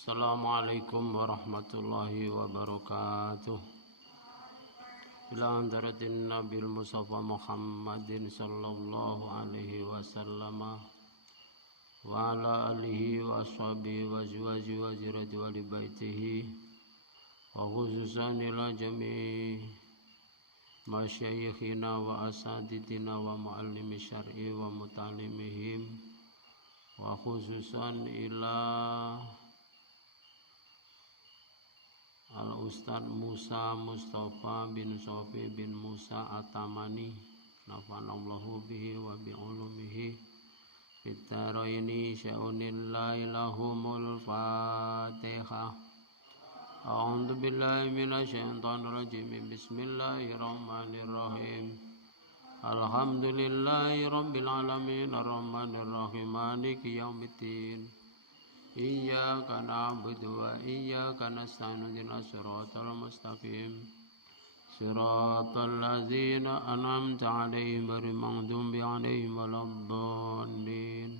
Assalamualaikum warahmatullahi wabarakatuh. Ila hadratin Nabil Mustafa Muhammadin sallallahu alaihi wasallam wa ala alihi wa ashabihi wa azwajihi wa zurriyyatihi wa li baitihi wa khususan ila jami' masyayikhina wa asatidina wa muallimi syar'i wa mutalimihim wa khususan ila Al-Ustaz Musa Mustafa bin Sofi bin Musa At-Tamani nafanallahu bihi wa bi'ulumihi fitaraini sya'unillahi lahumul fatihah. A'udzu billahi minasyaitonir rajim. Bismillahirrahmanirrahim. Alhamdulillahi rabbil alamin arrahmanir rahim maliki yaumiddin. Iyyaka na'budu wa iyyaka nasta'in ihdinas siratal mustaqim siratal ladzina an'amta 'alaihim ghairil maghdubi 'alaihim waladdallin.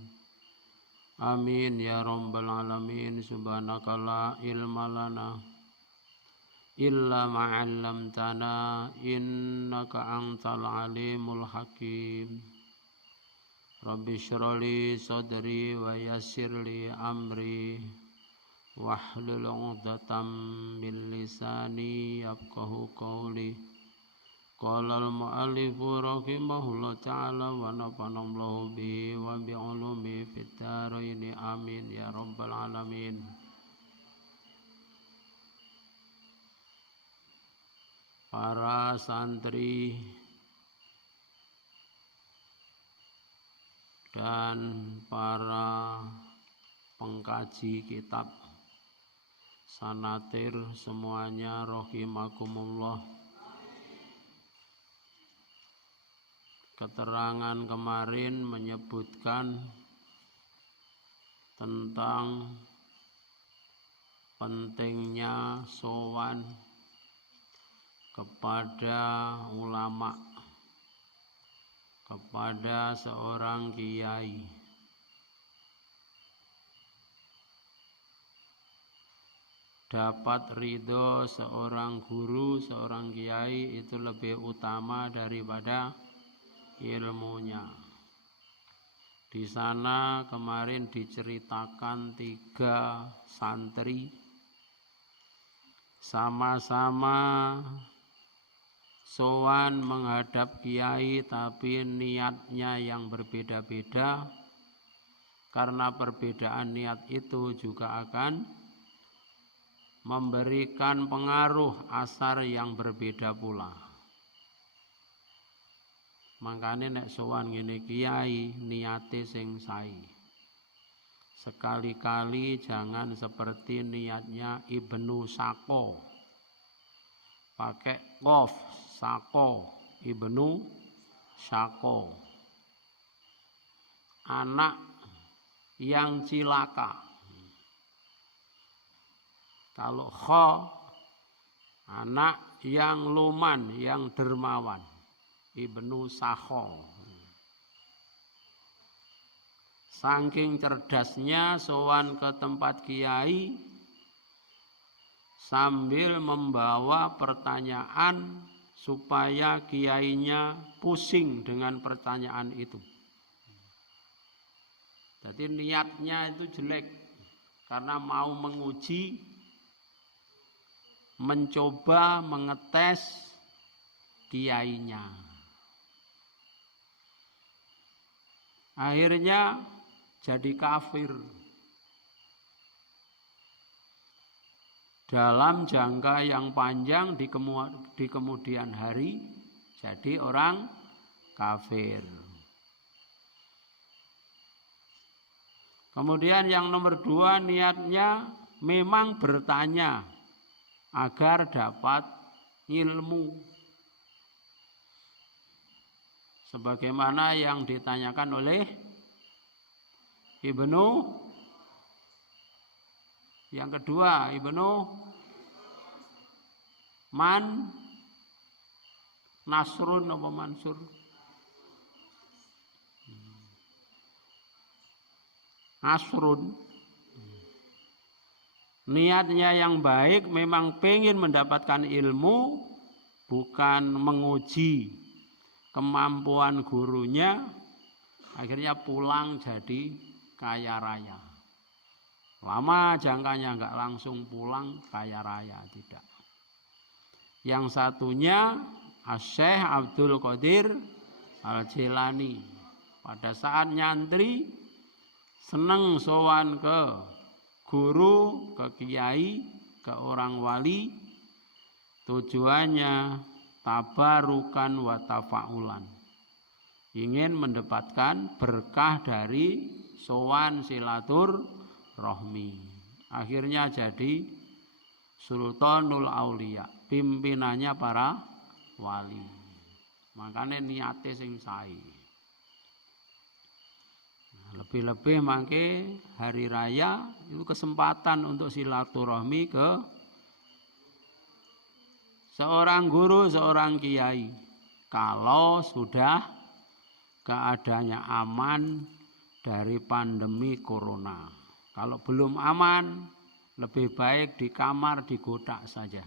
Amin ya rabbal alamin. Subhanaka la ilma lana illa ma 'allamtana innaka antal alimul hakim. Rabbi syrali sadri wa yassirli amri wahlul 'uqdatam min lisani yafqahu qawli. Qala al-mu'allifu rahimahullah ta'ala wa nafanallahu bihi wa bi'ulumi fid dharaini amin ya rabbal alamin. Para santri dan para pengkaji kitab sanatir semuanya rahimakumullah. Keterangan kemarin menyebutkan tentang pentingnya sowan kepada ulama, kepada seorang kiai. Dapat ridho seorang guru, seorang kiai itu lebih utama daripada ilmunya. Di sana kemarin diceritakan 3 santri sama-sama sowan menghadap kiai, tapi niatnya yang berbeda-beda. Karena perbedaan niat itu juga akan memberikan pengaruh asar yang berbeda pula. Makanya nek sowan ngene kiai niate sing sae. Sekali-kali jangan seperti niatnya Ibnu Sako. Pakai qaf, Sako, Ibnu Sako. Anak yang cilaka. Kalau kho, anak yang luman, yang dermawan. Ibnu Sakho. Saking cerdasnya sowan ke tempat kiai sambil membawa pertanyaan supaya kiainya pusing dengan pertanyaan itu. Jadi niatnya itu jelek karena mau menguji, mencoba mengetes kiainya. Akhirnya jadi kafir. Dalam jangka yang panjang di kemudian hari jadi orang kafir. Kemudian yang nomor 2 niatnya memang bertanya agar dapat ilmu. Sebagaimana yang ditanyakan oleh Ibnu yang kedua, Ibnu Man Nasrun apa Mansur? Asrun. Niatnya yang baik memang pengen mendapatkan ilmu, bukan menguji kemampuan gurunya, akhirnya pulang jadi kaya raya. Lama jangkanya enggak langsung pulang kaya raya, tidak. Yang satunya Syekh Abdul Qadir Al-Jilani. Pada saat nyantri seneng sowan ke guru, ke kiai, ke orang wali, tujuannya tabarukan wa tafaulan, ingin mendapatkan berkah dari sowan silatur rohmi. Akhirnya jadi Sultanul Aulia, pimpinannya para wali. Makanya niate sing sae. Lebih-lebih mangke hari raya itu kesempatan untuk silaturahmi ke seorang guru, seorang kiai. Kalau sudah keadaannya aman dari pandemi corona. Kalau belum aman, lebih baik di kamar digodak saja.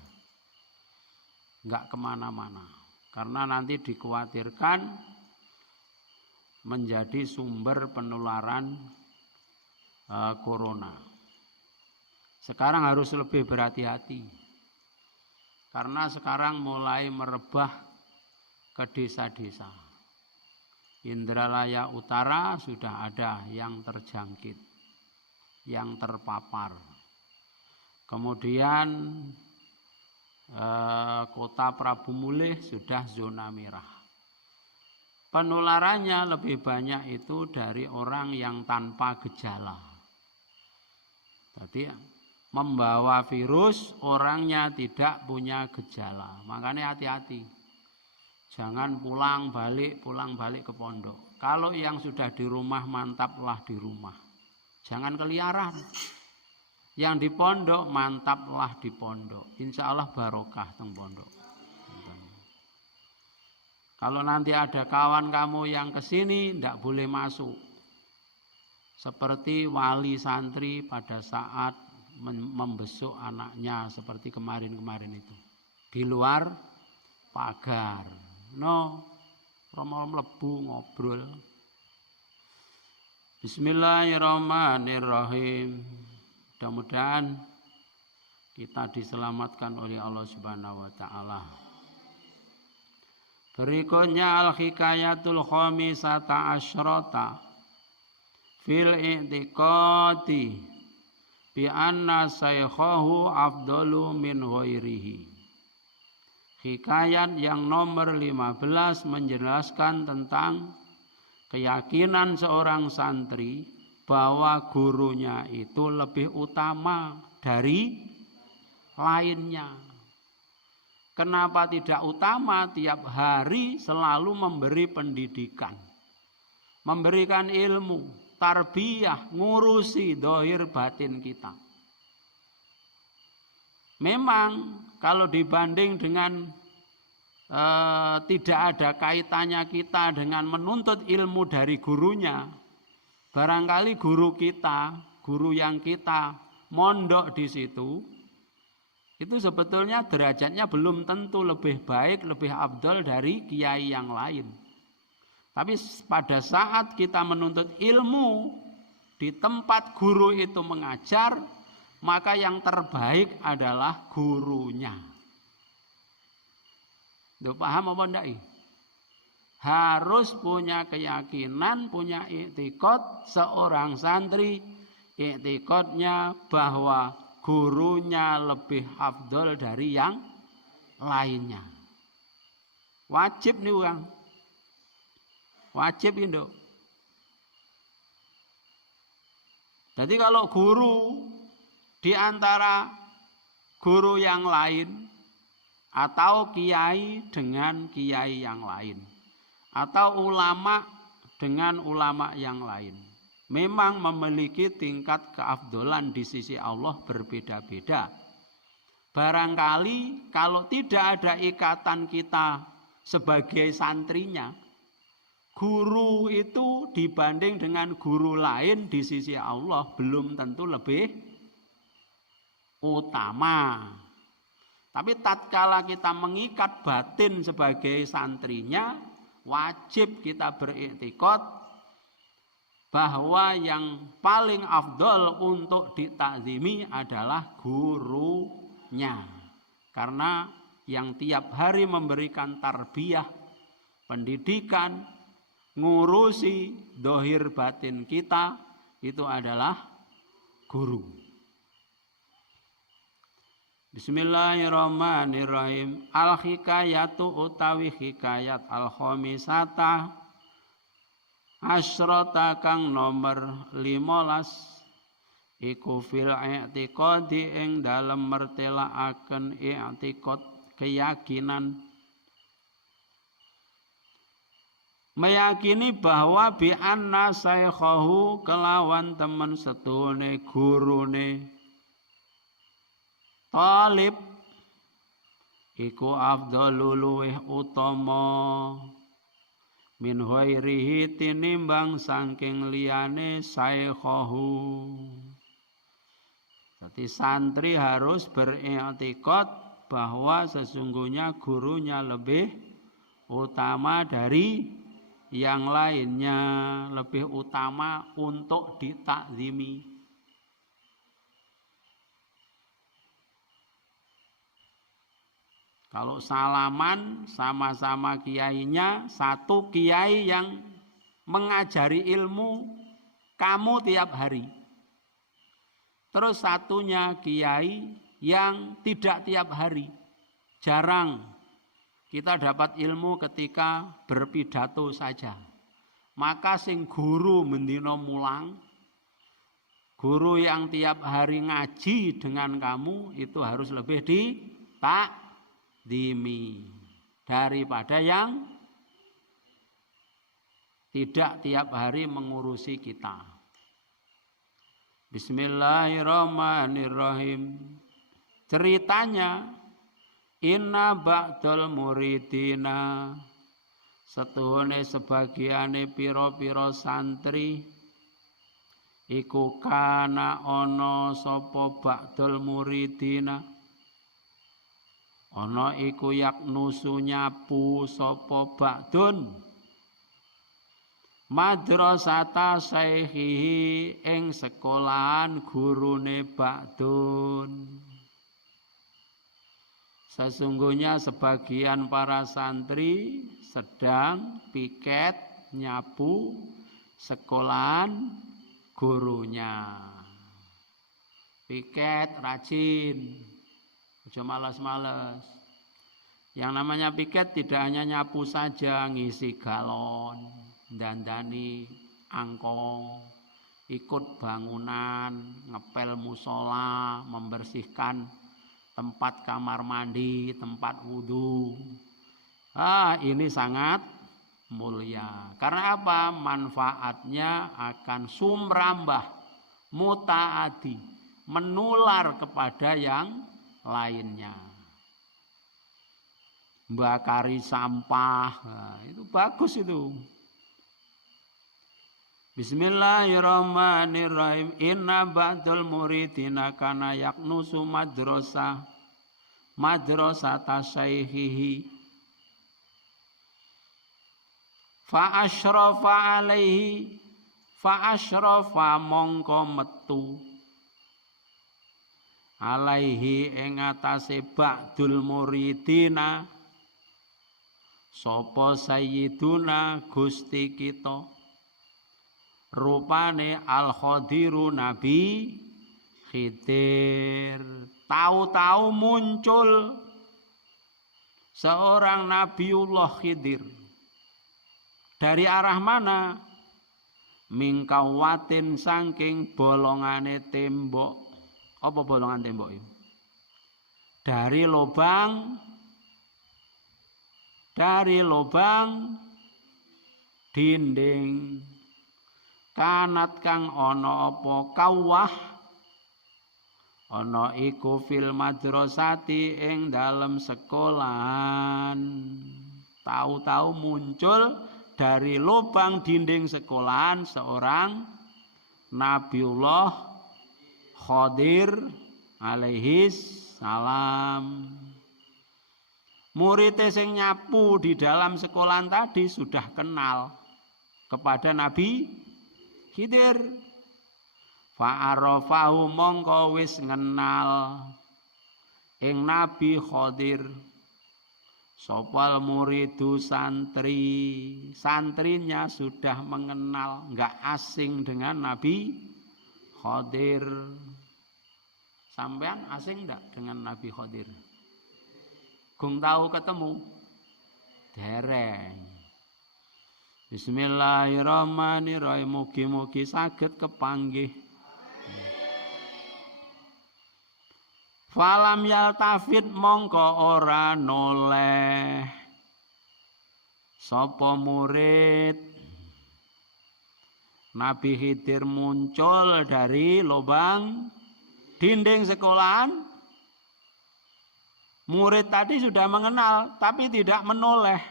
Enggak kemana-mana. Karena nanti dikhawatirkan menjadi sumber penularan corona. Sekarang harus lebih berhati-hati. Karena sekarang mulai merebah ke desa-desa. Indralaya Utara sudah ada yang terjangkit, yang terpapar. Kemudian kota Prabu Mulih sudah zona merah. Penularannya lebih banyak itu dari orang yang tanpa gejala. Jadi membawa virus orangnya tidak punya gejala. Makanya hati-hati. Jangan pulang balik ke pondok. Kalau yang sudah di rumah mantaplah di rumah. Jangan keliaran. Yang di pondok mantaplah di pondok. Insya Allah barokah teng pondok. Kalau nanti ada kawan kamu yang kesini, tidak boleh masuk. Seperti wali santri pada saat membesuk anaknya, seperti kemarin-kemarin itu. Di luar pagar. No, romo mlebu ngobrol. Bismillahirrahmanirrahim. Mudah-mudahan kita diselamatkan oleh Allah Subhanahu wa taala. Berikutnya al-hikayatul khamisata asyrata fil i'tiqadi bi anna saykhahu afdalu min ghairihi. Hikayat yang nomor 15 menjelaskan tentang keyakinan seorang santri bahwa gurunya itu lebih utama dari lainnya. Kenapa tidak utama? Tiap hari selalu memberi pendidikan, memberikan ilmu, tarbiyah, ngurusi dohir batin kita. Memang kalau dibanding dengan tidak ada kaitannya kita dengan menuntut ilmu dari gurunya, barangkali guru kita, guru yang kita mondok di situ, itu sebetulnya derajatnya belum tentu lebih baik, lebih afdal dari kiai yang lain. Tapi pada saat kita menuntut ilmu di tempat guru itu mengajar, maka yang terbaik adalah gurunya. Duh, paham apa enggak? Harus punya keyakinan, punya i'tiqad seorang santri, i'tiqadnya bahwa gurunya lebih afdol dari yang lainnya. Wajib nih Bang. Wajib induk. Jadi kalau guru di antara guru yang lain atau kiai dengan kiai yang lain atau ulama dengan ulama yang lain, memang memiliki tingkat keafdolan di sisi Allah berbeda-beda. Barangkali kalau tidak ada ikatan kita sebagai santrinya, guru itu dibanding dengan guru lain di sisi Allah belum tentu lebih utama. Tapi tatkala kita mengikat batin sebagai santrinya, wajib kita beriktikad bahwa yang paling afdol untuk ditakzimi adalah gurunya. Karena yang tiap hari memberikan tarbiyah, pendidikan, ngurusi dohir batin kita, itu adalah guru. Bismillahirrahmanirrahim. Al-hikayatu utawi hikayat al-khomisata asyrota kang nomor 15 iku fil i'tiqadi ing dalem mertelaaken i'tiqad keyakinan, meyakini bahwa bi anna saykhahu kelawan temen setune gurune talib iku afdhalul luwih utama min ghairihi tinimbang saking liyane saykhahu. Jadi santri harus beriktikad bahwa sesungguhnya gurunya lebih utama dari yang lainnya, lebih utama untuk ditakzimi. Kalau salaman sama-sama kiainya, satu kiai yang mengajari ilmu kamu tiap hari. Terus satunya kiai yang tidak tiap hari. Jarang kita dapat ilmu ketika berpidato saja. Maka sing guru mendino mulang, guru yang tiap hari ngaji dengan kamu itu harus lebih ditakzimi daripada yang tidak tiap hari mengurusi kita. Bismillahirrahmanirrahim. Ceritanya, inna ba'dal muridina, setuhune sebagiane pira-pira santri iku kana ana sapa ba'dal muridina, ana iku yaknusu nyapu sapa ba'dun madrasata saykhihi ing sekolahan gurune ba'dun. Sesungguhnya sebagian para santri sedang piket nyapu sekolahan gurunya. Piket rajin, jangan malas-malas. Yang namanya piket tidak hanya nyapu saja, ngisi galon, dandani angkong, ikut bangunan, ngepel musola, membersihkan tempat kamar mandi, tempat wudhu. Ini sangat mulia. Karena apa? Manfaatnya akan sumrambah, mutaati, menular kepada yang lainnya. Bakari sampah, itu bagus itu. Bismillahirrahmanirrahim. Inna ba'dal muridina kana yaknusu madrasata saykhihi fa asyrafa mongko metu alaihi ing atase ba'dul muridina sapa sayyiduna Gusti kita, rupane Al-Khadiru Nabi Khidir. Tahu-tahu muncul seorang Nabiullah Khidir. Dari arah mana? Mingkawatin saking bolongane tembok. Apa bolongan tembok itu? Dari lubang dinding. Kanat kang ana apa kawah ana iku fil madrasati ing dalem sekolahan. Tahu-tahu muncul dari lubang dinding sekolahan seorang Nabiullah Khadir alaihis salam. Murid sing nyapu di dalam sekolahan tadi sudah kenal kepada Nabi Khidir. Fa'arafahu mongko wis ngenal ing Nabi Khidir. Sopal muridu santri, santrinya sudah mengenal, enggak asing dengan Nabi Khidir. Sampean asing enggak dengan Nabi Khidir? Gung tahu ketemu? Dereng. Bismillahirrahmanirrahim. Mugi-mugi saged kepanggih. Falam yaltafit mongko ora noleh sapa murid. Nabi Khidir muncul dari lubang dinding sekolahan. Murid tadi sudah mengenal tapi tidak menoleh.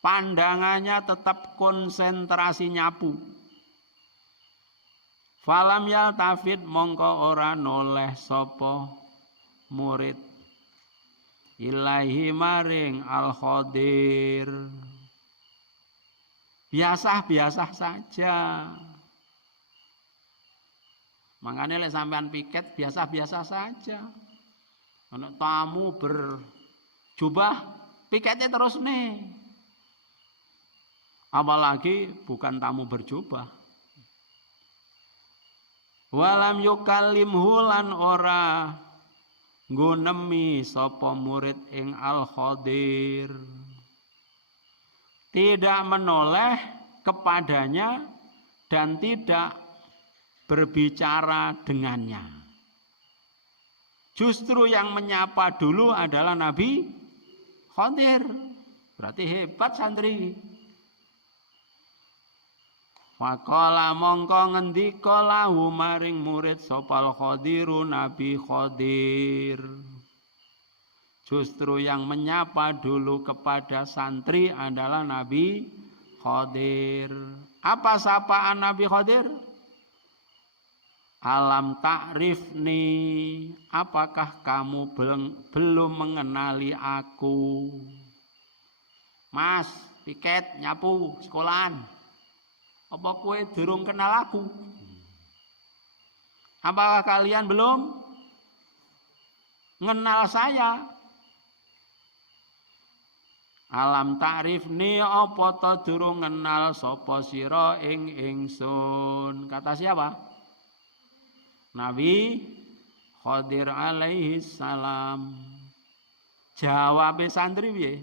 Pandangannya tetap konsentrasi nyapu. Falam yaltafit mongko ora noleh sapa murid ilahi maring Al-Khidir. Biasa-biasa saja. Makanya lek sampean piket biasa-biasa saja. Ana tamu berjubah piketnya terus nih. Apalagi bukan tamu berjubah. Walam yukallimhu lan ora nggunemi sapa murid ing Al-Khidir. Tidak menoleh kepadanya dan tidak berbicara dengannya. Justru yang menyapa dulu adalah Nabi Khidir. Berarti hebat santri. Faqala mongko ngendika lahu maring murid sopal Khidiru Nabi Khidir. Justru yang menyapa dulu kepada santri adalah Nabi Khidir. Apa sapaan Nabi Khidir? Alam ta'rifni, apakah kamu belum mengenali aku? Mas, piket nyapu sekolahan. Apa kue durung kenal aku? Apakah kalian belum mengenal saya? Alam ta'rifni, apa to durung kenal sapa sira ing ingsun? Kata siapa? Nabi Khidir alaihi salam. Jawab santri piye?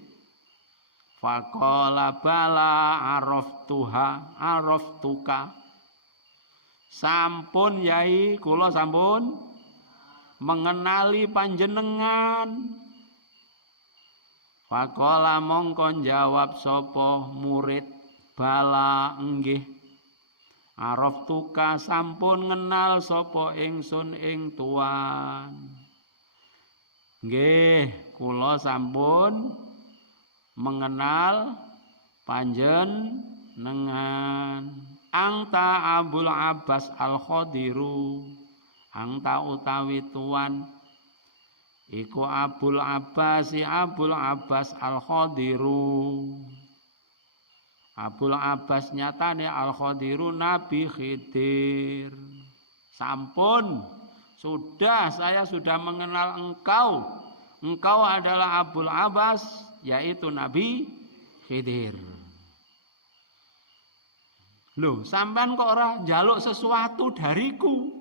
Faqala bala araftuka. Sampun yai, kula sampun mengenali panjenengan. Faqala mongko jawab sapa murid, bala nggih. Araftuka sampun ngenal sapa ingsun ing tuan. Nggih, kula sampun mengenal panjenengan. Angta Abul Abbas Al-Khadiru. Angta utawi tuan iku Abul Abbas Al-Khadiru. Abul Abbas nyatane Al-Khadiru Nabi Khidir. Sampun, saya sudah mengenal engkau. Engkau adalah Abul Abbas, yaitu Nabi Khidir. Loh, sampean kok ora njaluk sesuatu dariku?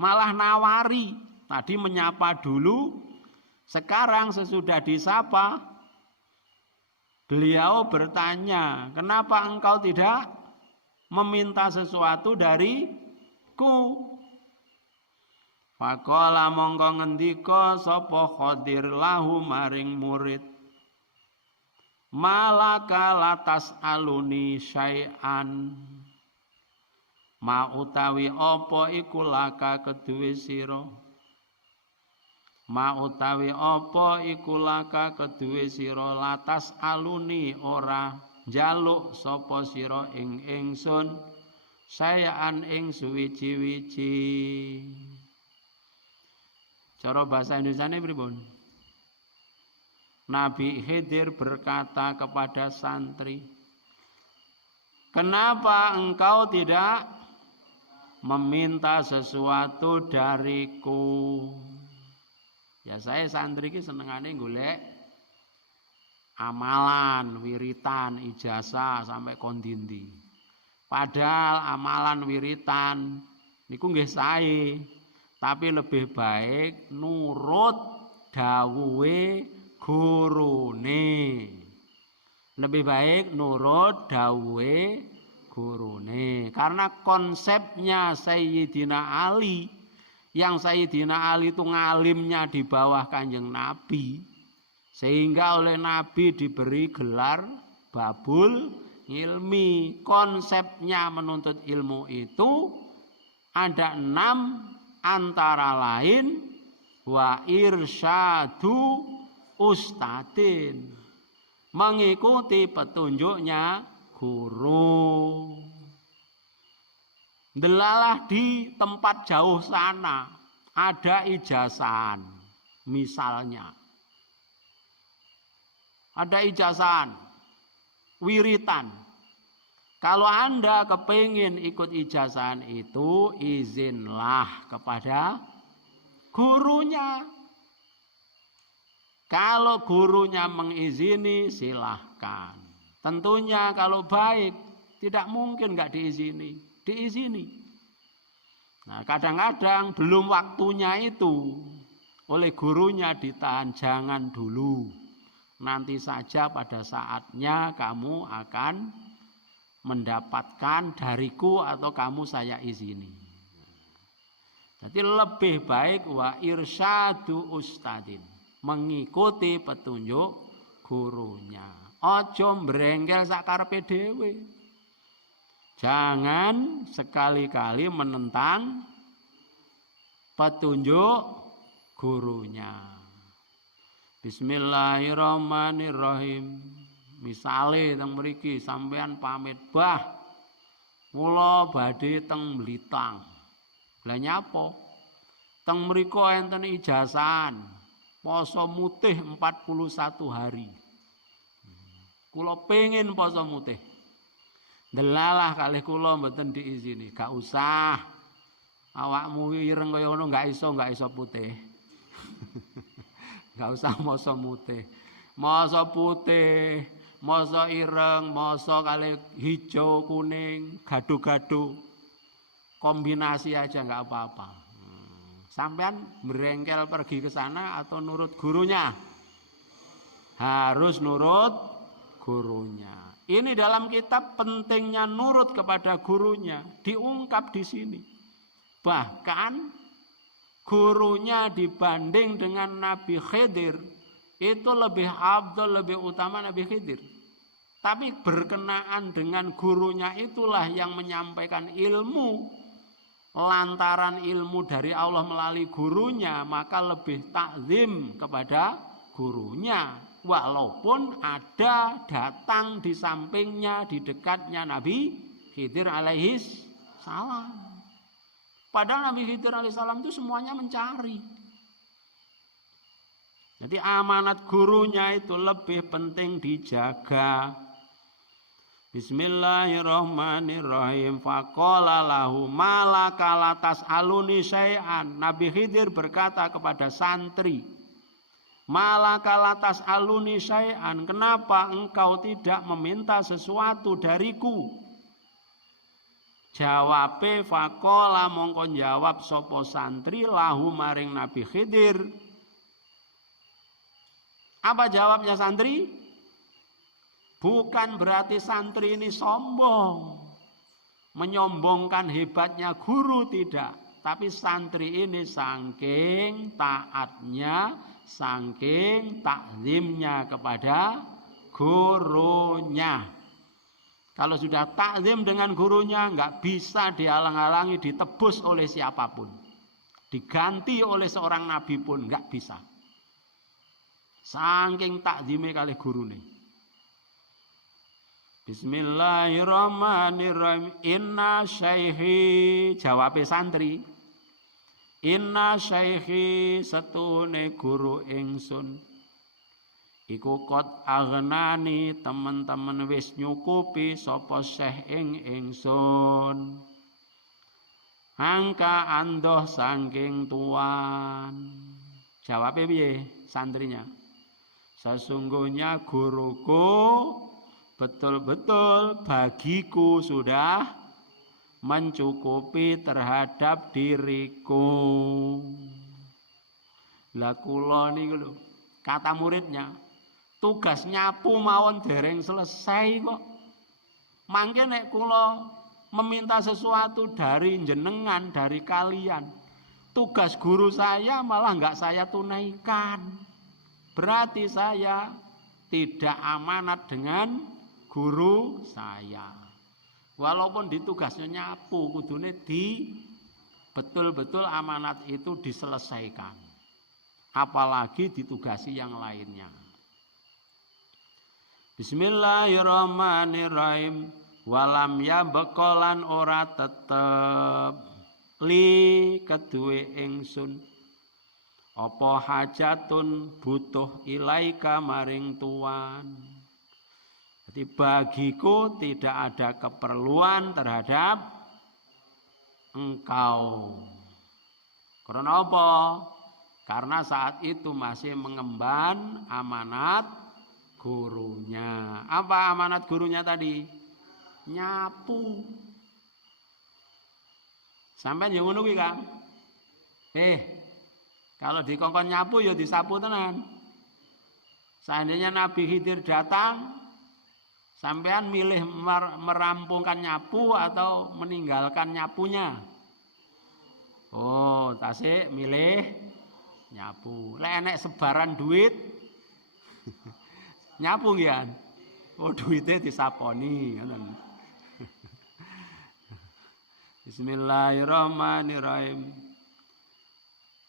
Malah nawari. Tadi menyapa dulu, sekarang sesudah disapa, beliau bertanya, kenapa engkau tidak meminta sesuatu dariku? Faqala mongko ngendika sapa Khidir lahu maring murid, malaka latas aluni syai'an. Ma utawi apa iku laka keduwe sira. Ma utawi apa iku laka keduwe sira latas aluni ora njaluk sapa sira ing ingsun sayaan ing suwiji-wiji. Cara bahasa Indonesiane pripun? Nabi Khidir berkata kepada santri, kenapa engkau tidak meminta sesuatu dariku? Ya saya santri ki senengane golek amalan, wiritan, ijazah sampai kondindi. Padahal amalan wiritan niku nggih sae, tapi lebih baik nurut dawuhe gurune. Lebih baik nurut dawuhe gurune. Karena konsepnya Sayyidina Ali, yang Sayyidina Ali itu ngalimnya di bawah Kanjeng Nabi, sehingga oleh Nabi diberi gelar babul ilmi. Konsepnya menuntut ilmu itu ada 6, antara lain wa irsyadu ustadin, mengikuti petunjuknya guru. Delalah di tempat jauh sana ada ijazahan, misalnya ada ijazahan wiritan. Kalau Anda kepingin ikut ijazahan itu, izinlah kepada gurunya. Kalau gurunya mengizini, silahkan. Tentunya kalau baik, tidak mungkin nggak diizini. Diizini. Nah, kadang-kadang belum waktunya itu, oleh gurunya ditahan, jangan dulu. Nanti saja pada saatnya kamu akan mendapatkan dariku atau kamu saya izini. Jadi lebih baik wa irsyadu ustadin, mengikuti petunjuk gurunya. Ojo mbrengkel sakarepe dhewe. Jangan sekali-kali menentang petunjuk gurunya. Bismillahirrahmanirrahim. Misale teng mriki sampean pamit, "Bah, kula badhe teng Blitang." Lah nyapa? Teng mriku enten ijazahan poso mutih 41 hari. Kula pengen poso mutih. Delalah kalih kula mboten diizini. Gak usah. Awakmu ireng kaya ngono gak iso putih. Gak usah moso mutih. Moso putih, moso ireng, moso kalih hijau, kuning, gadu-gadu. Kombinasi aja gak apa-apa. Sampean merengkel pergi ke sana atau nurut gurunya? Harus nurut gurunya. Ini dalam kitab pentingnya nurut kepada gurunya diungkap di sini. Bahkan gurunya dibanding dengan Nabi Khidir itu lebih afdal, lebih utama Nabi Khidir. Tapi berkenaan dengan gurunya itulah yang menyampaikan ilmu. Lantaran ilmu dari Allah melalui gurunya, maka lebih takzim kepada gurunya. Walaupun ada datang di sampingnya, di dekatnya Nabi Khidir alaihis salam. Padahal Nabi Khidir alaihis salam itu semuanya mencari. Jadi amanat gurunya itu lebih penting dijaga. Bismillahirrahmanirrahim. Faqala lahu malaka latas aluni syai'an. Nabi Khidir berkata kepada santri, malaka latas aluni syai'an, kenapa engkau tidak meminta sesuatu dariku? Jawabe faqala, mongko jawab sapa santri lahu maring Nabi Khidir. Apa jawabnya santri? Bukan berarti santri ini sombong, menyombongkan hebatnya guru, tidak. Tapi santri ini saking taatnya, saking takzimnya kepada gurunya. Kalau sudah takzim dengan gurunya, nggak bisa dihalang-halangi, ditebus oleh siapapun, diganti oleh seorang nabi pun nggak bisa. Saking takzimnya kali guru nih. Bismillahirrahmanirrahim. Inna syaihi, jawabe santri. Inna syaihi setune guru ingsun. Iku kot aghnani, teman-teman wis nyukupi sapa syekh ing ingsun. Angka andoh saking tuan. Jawabe piye santrinya? Sesungguhnya guruku betul-betul bagiku sudah mencukupi terhadap diriku. Lah kula niku lho, kata muridnya, tugas nyapu mawon dereng selesai kok. Mangke nek kula meminta sesuatu dari jenengan, dari kalian, tugas guru saya malah enggak saya tunaikan. Berarti saya tidak amanat dengan guru saya. Walaupun ditugasnya nyapu, kudune betul-betul amanat itu diselesaikan. Apalagi ditugasi yang lainnya. Bismillahirrahmanirrahim. Walam ya bekolan ora tetep li kedue ingsun. Apa hajatun butuh ilaika maring tuan. Jadi bagiku tidak ada keperluan terhadap engkau. Karena apa? Karena saat itu masih mengemban amanat gurunya. Apa amanat gurunya tadi? Nyapu. Sampai yang ngono kuwi, Kang. Kalau dikongkon nyapu ya disapu tenan. Seandainya Nabi Khidir datang, sampean milih merampungkan nyapu atau meninggalkan nyapunya? Oh, tasik milih nyapu. Lek enek sebaran duit nyapu gian. Oh, duitnya disaponi. Bismillahirrahmanirrahim.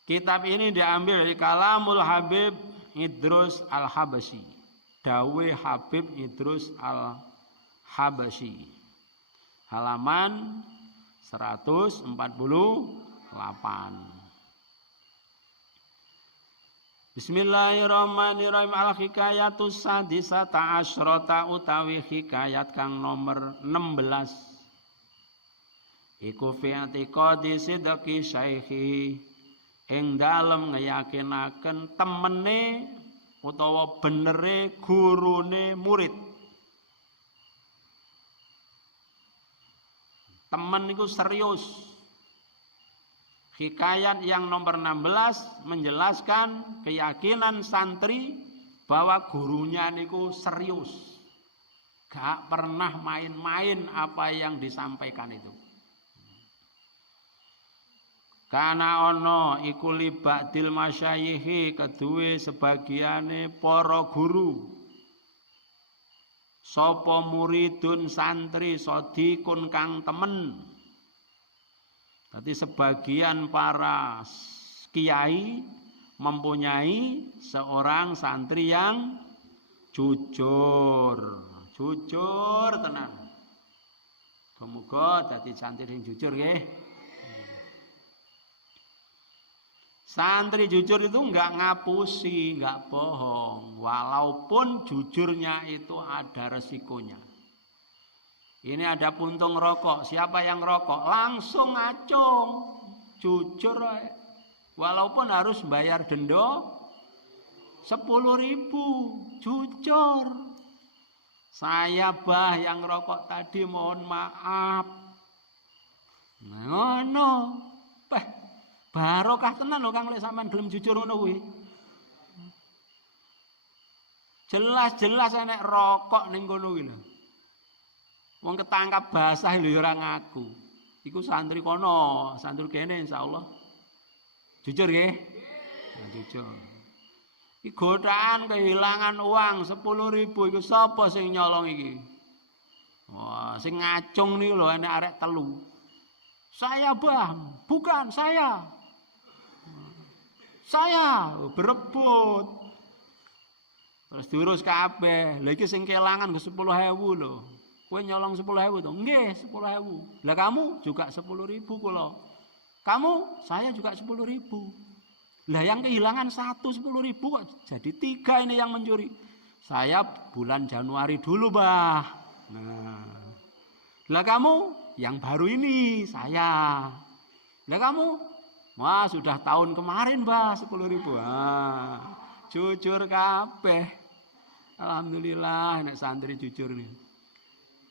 Kitab ini diambil dari Kalamul Habib Idrus Al-Habasyi. Dawe Habib Idrus Al-Habasyi. Halaman 148. Bismillahirrahmanirrahim. Al-hikayatus sadisata asyrota utawi hikayat kang nomor 16. Iku fi i'tiqadi sidqi syaikhi. Ing dalem ngeyakinaken temene utawa benere gurune murid. Temen itu serius. Hikayat yang nomor 16 menjelaskan keyakinan santri bahwa gurunya niku serius. Gak pernah main-main apa yang disampaikan itu. Kana ono iku libadil masyayikhi kedue sebagiane para guru. Sapa muridun santri sodikun kang temen. Jadi sebagian para kiai mempunyai seorang santri yang jujur. Jujur tenan. Semoga dadi santri yang jujur nggih. Santri jujur itu enggak ngapusi, enggak bohong. Walaupun jujurnya itu ada resikonya. Ini ada puntung rokok. Siapa yang rokok? Langsung ngacung. Jujur. Walaupun harus bayar denda 10.000. Jujur. Saya bah yang rokok tadi mohon maaf. Ngono. Barokah tenan lho Kang lek sampean gelem jujur ngono kuwi. Jelas-jelas enek rokok ning kono kuwi lho. Wong ketangkap basah lho ya ora ngaku. Iku santri kono, santri kene insyaallah. Jujur nggih? Ya, jujur. Iki godaan kehilangan uang 10.000 iku sapa sing nyolong iki? Wah, sing ngacung niku lho enek arek telu. Saya Bang, bukan saya. Saya berebut. Terus diurus kabeh. Lha iki sing kelangan 10.000 lho. Kowe nyolong 10.000 to? Nggih, 10.000. Lah kamu juga 10.000 kula. Kamu, saya juga 10.000. Lah yang kehilangan 10.000 kok jadi 3 ini yang mencuri. Saya bulan Januari dulu, Bah. Nah. Lah kamu yang baru ini saya. Lah kamu, wah sudah tahun kemarin, Bah, 10.000. Ah, jujur kabeh. Alhamdulillah nek santri jujur nih.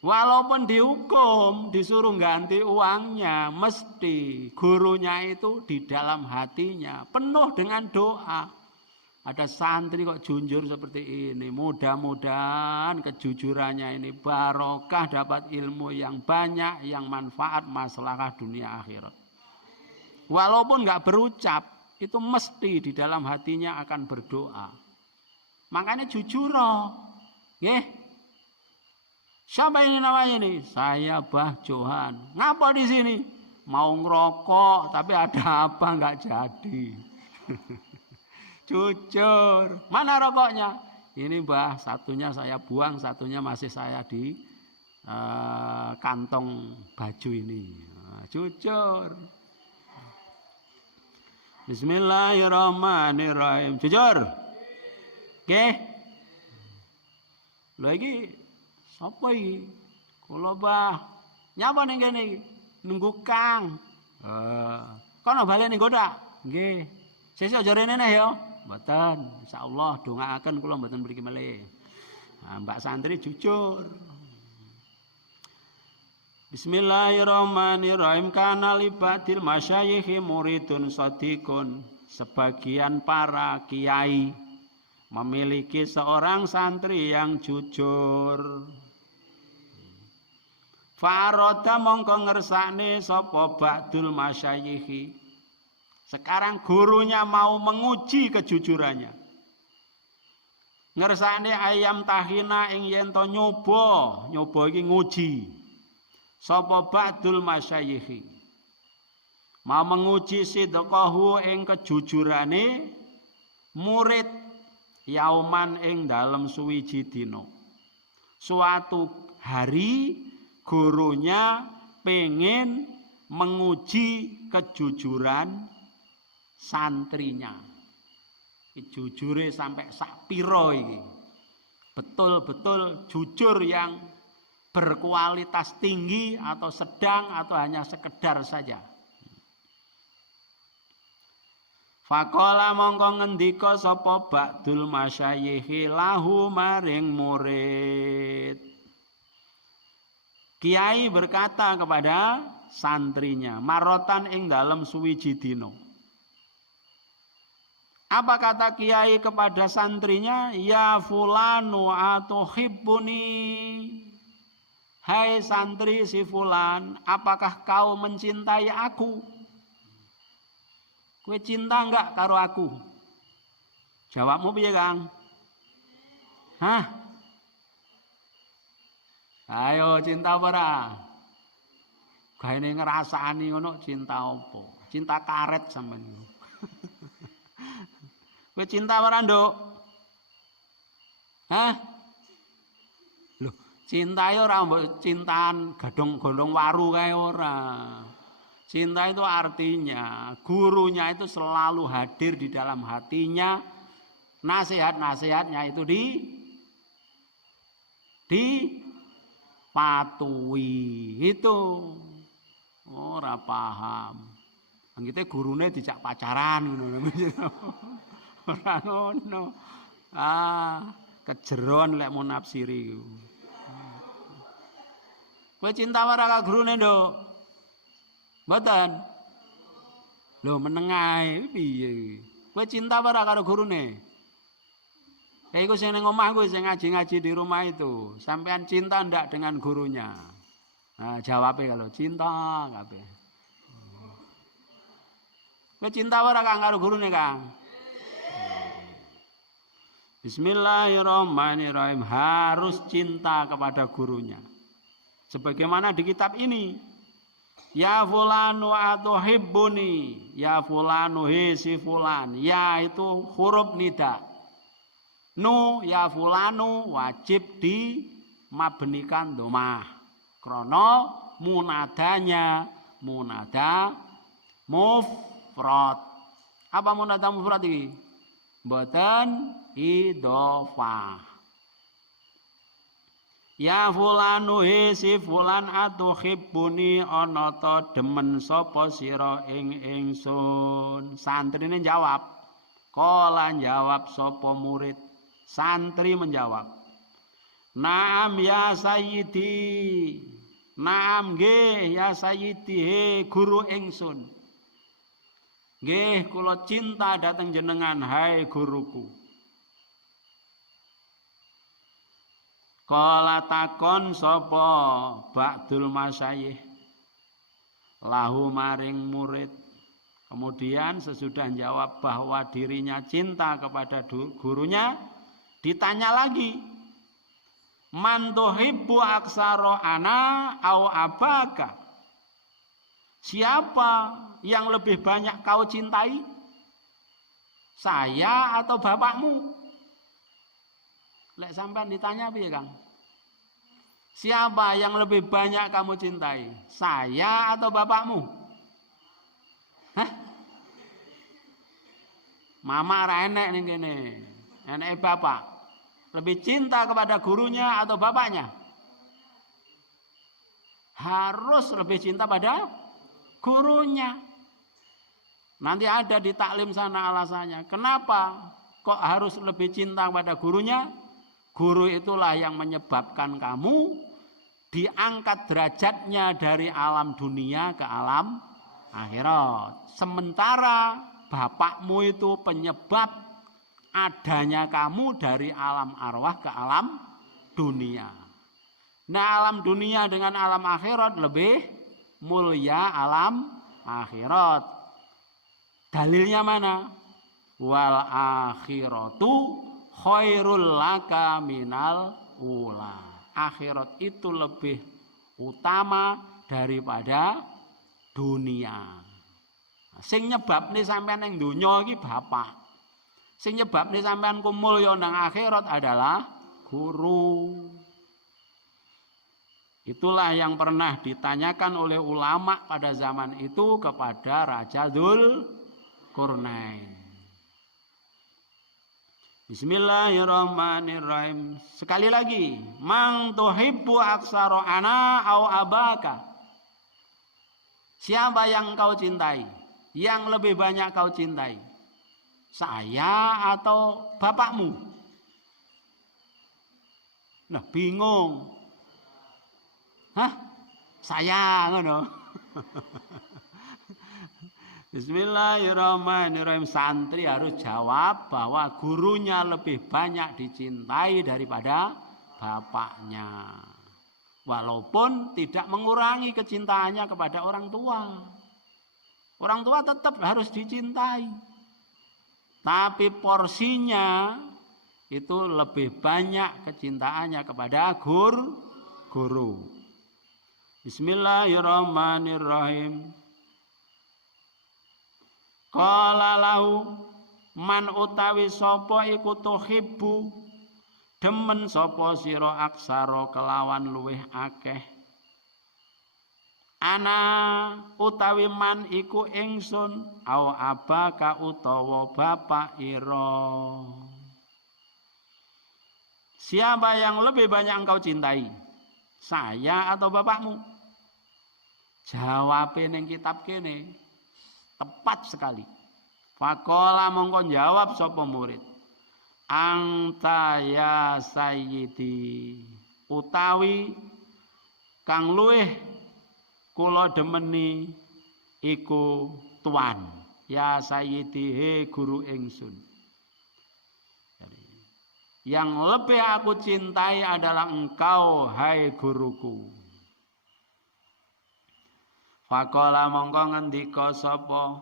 Walaupun dihukum, disuruh ganti uangnya, mesti gurunya itu di dalam hatinya penuh dengan doa. Ada santri kok jujur seperti ini, mudah-mudahan kejujurannya ini barokah, dapat ilmu yang banyak, yang manfaat, maslahah dunia akhirat. Walaupun nggak berucap, itu mesti di dalam hatinya akan berdoa. Makanya jujur loh, nggih. Siapa ini namanya nih? Saya Bah Johan. Ngapa di sini? Mau ngerokok, tapi ada apa nggak jadi. Jujur. Mana rokoknya? Ini Bah, satunya saya buang, satunya masih saya di kantong baju ini. Nah, jujur. Bismillahirrahmanirrahim. Jujur. Oke. Lagi. Sapa iki? Kula Bah. Nyapa ning kene iki? Nunggu Kang. Kono bali ning goda. Nggih. Sesuk aja rene neh ya. Mboten. Insyaallah dongaaken kula mboten mriki malih. Nah, Mbak santri jujur. Bismillahirrahmanirrahim. Kana libadil masyayikhi muridun shadiqun. Sebagian para kiai memiliki seorang santri yang jujur. Faroda mongko ngersakne sapa ba'dul masyayikhi. Sekarang gurunya mau menguji kejujurannya. Ngersakne ayam tahina ing yen to nyoba iki nguji. Sapa ba'dul masyayikhi. Mau menguji sidqahu ing kejujurane murid yauman ing dalem suwiji dina. Suatu hari gurunya pengen menguji kejujuran santrinya. Jujure sampai sak piro iki. Betul-betul jujur yang berkualitas tinggi atau sedang atau hanya sekedar saja. Faqala mongko ngendika sapa ba'dul masyayikhi lahu maring murid. Kiai berkata kepada santrinya, marotan ing dalam suwiji dina. Apa kata kiai kepada santrinya? Ya fulanu atuhibbuni. Hai santri si fulan, apakah kau mencintai aku? Kowe cinta enggak karo aku? Jawabmu piye, Kang? Hah? Ayo cinta apa ora? Gaene ngrasani ngono cinta apa? Cinta karet sampean. Kowe cinta apa ora, Nduk? Hah? Loh, cinta ya ora mbok cintaan gadong-gondong waru kae ora. Cinta itu artinya gurunya itu selalu hadir di dalam hatinya. Nasihat-nasihatnya itu dipatuhi. Itu ora paham. Kita gurune dijak pacaran ngono. Ora ngono. Kejeron lek mau nafsiri. Kowe cinta ora karo gurune, Nduk? Mboten. Lho menengae piye? Kowe cinta ora karo gurune? Iku sing ning omahku sing ngaji-ngaji di rumah itu. Sampean cinta ndak dengan gurunya? Nah, jawabnya kalau cinta kabeh. Kowe cinta ora Kang karo gurune, Kang? Bismillahirrahmanirrahim. Harus cinta kepada gurunya. Sebagaimana di kitab ini. Ya fulanu atuhibbuni. Ya fulanu si fulan. Ya itu huruf nida. Nu ya fulanu wajib mabnikan domah. Krono munadanya munada mufrad. Apa munada mufrad iki? Mboten idhofah. Ya fulanu si fulan atuhibbuni ana ta demen sapa sira ing ingsun. Santrine jawab. Kala jawab sapa murid. Santri menjawab. Naam ya sayyidi. Naam nggih ya sayyidi he guru ingsun. Nggih kula cinta dhateng jenengan hai guruku. Kala takon sapa ba'dul masyayikh lahu maring murid. Kemudian sesudah jawab bahwa dirinya cinta kepada gurunya, ditanya lagi. Man tuhibbu aksara ana au abaka? Siapa yang lebih banyak kau cintai? Saya atau bapakmu? Lek sampean ditanya piye, Kang? Siapa yang lebih banyak kamu cintai? Saya atau bapakmu? Hah? Mama ra enek ning kene. Eneke bapak. Lebih cinta kepada gurunya atau bapaknya? Harus lebih cinta pada gurunya. Nanti ada di taklim sana alasannya. Kenapa kok harus lebih cinta pada gurunya? Guru itulah yang menyebabkan kamu diangkat derajatnya dari alam dunia ke alam akhirat. Sementara bapakmu itu penyebab adanya kamu dari alam arwah ke alam dunia. Nah, alam dunia dengan alam akhirat lebih mulia alam akhirat. Dalilnya mana? Wal akhiratu khairul laka minal ula. Akhirat itu lebih utama daripada dunia. Sing nyebabne sampean ning donya iki bapak. Sing nyebabne sampean kumulya nang akhirat adalah guru. Itulah yang pernah ditanyakan oleh ulama pada zaman itu kepada Raja Dzulqarnain. Bismillahirrahmanirrahim. Sekali lagi, mang tuhibbu aksara ana au abaka? Siapa yang kau cintai? Yang lebih banyak kau cintai? Saya atau bapakmu? Nah, bingung. Hah? Saya ngono. Bismillahirrahmanirrahim. Santri harus jawab bahwa gurunya lebih banyak dicintai daripada bapaknya. Walaupun tidak mengurangi kecintaannya kepada orang tua. Orang tua tetap harus dicintai. Tapi porsinya itu lebih banyak kecintaannya kepada guru. Bismillahirrahmanirrahim. Qala lahu man utawi sapa iku tuhibbu demen sapa sira aksara kelawan luweh akeh. Ana utawi man iku ingsun au abaka utawa bapak ira. Siapa yang lebih banyak engkau cintai? Saya atau bapakmu? Jawab ning kitab kene. Tepat sekali. Faqala mongko jawab sapa murid. Anta ya sayyidi. Utawi kang luweh kula demeni iku tuan. Ya sayyidi he guru ingsun. Yang lebih aku cintai adalah engkau hai guruku. Faqala mongko ngendika sapa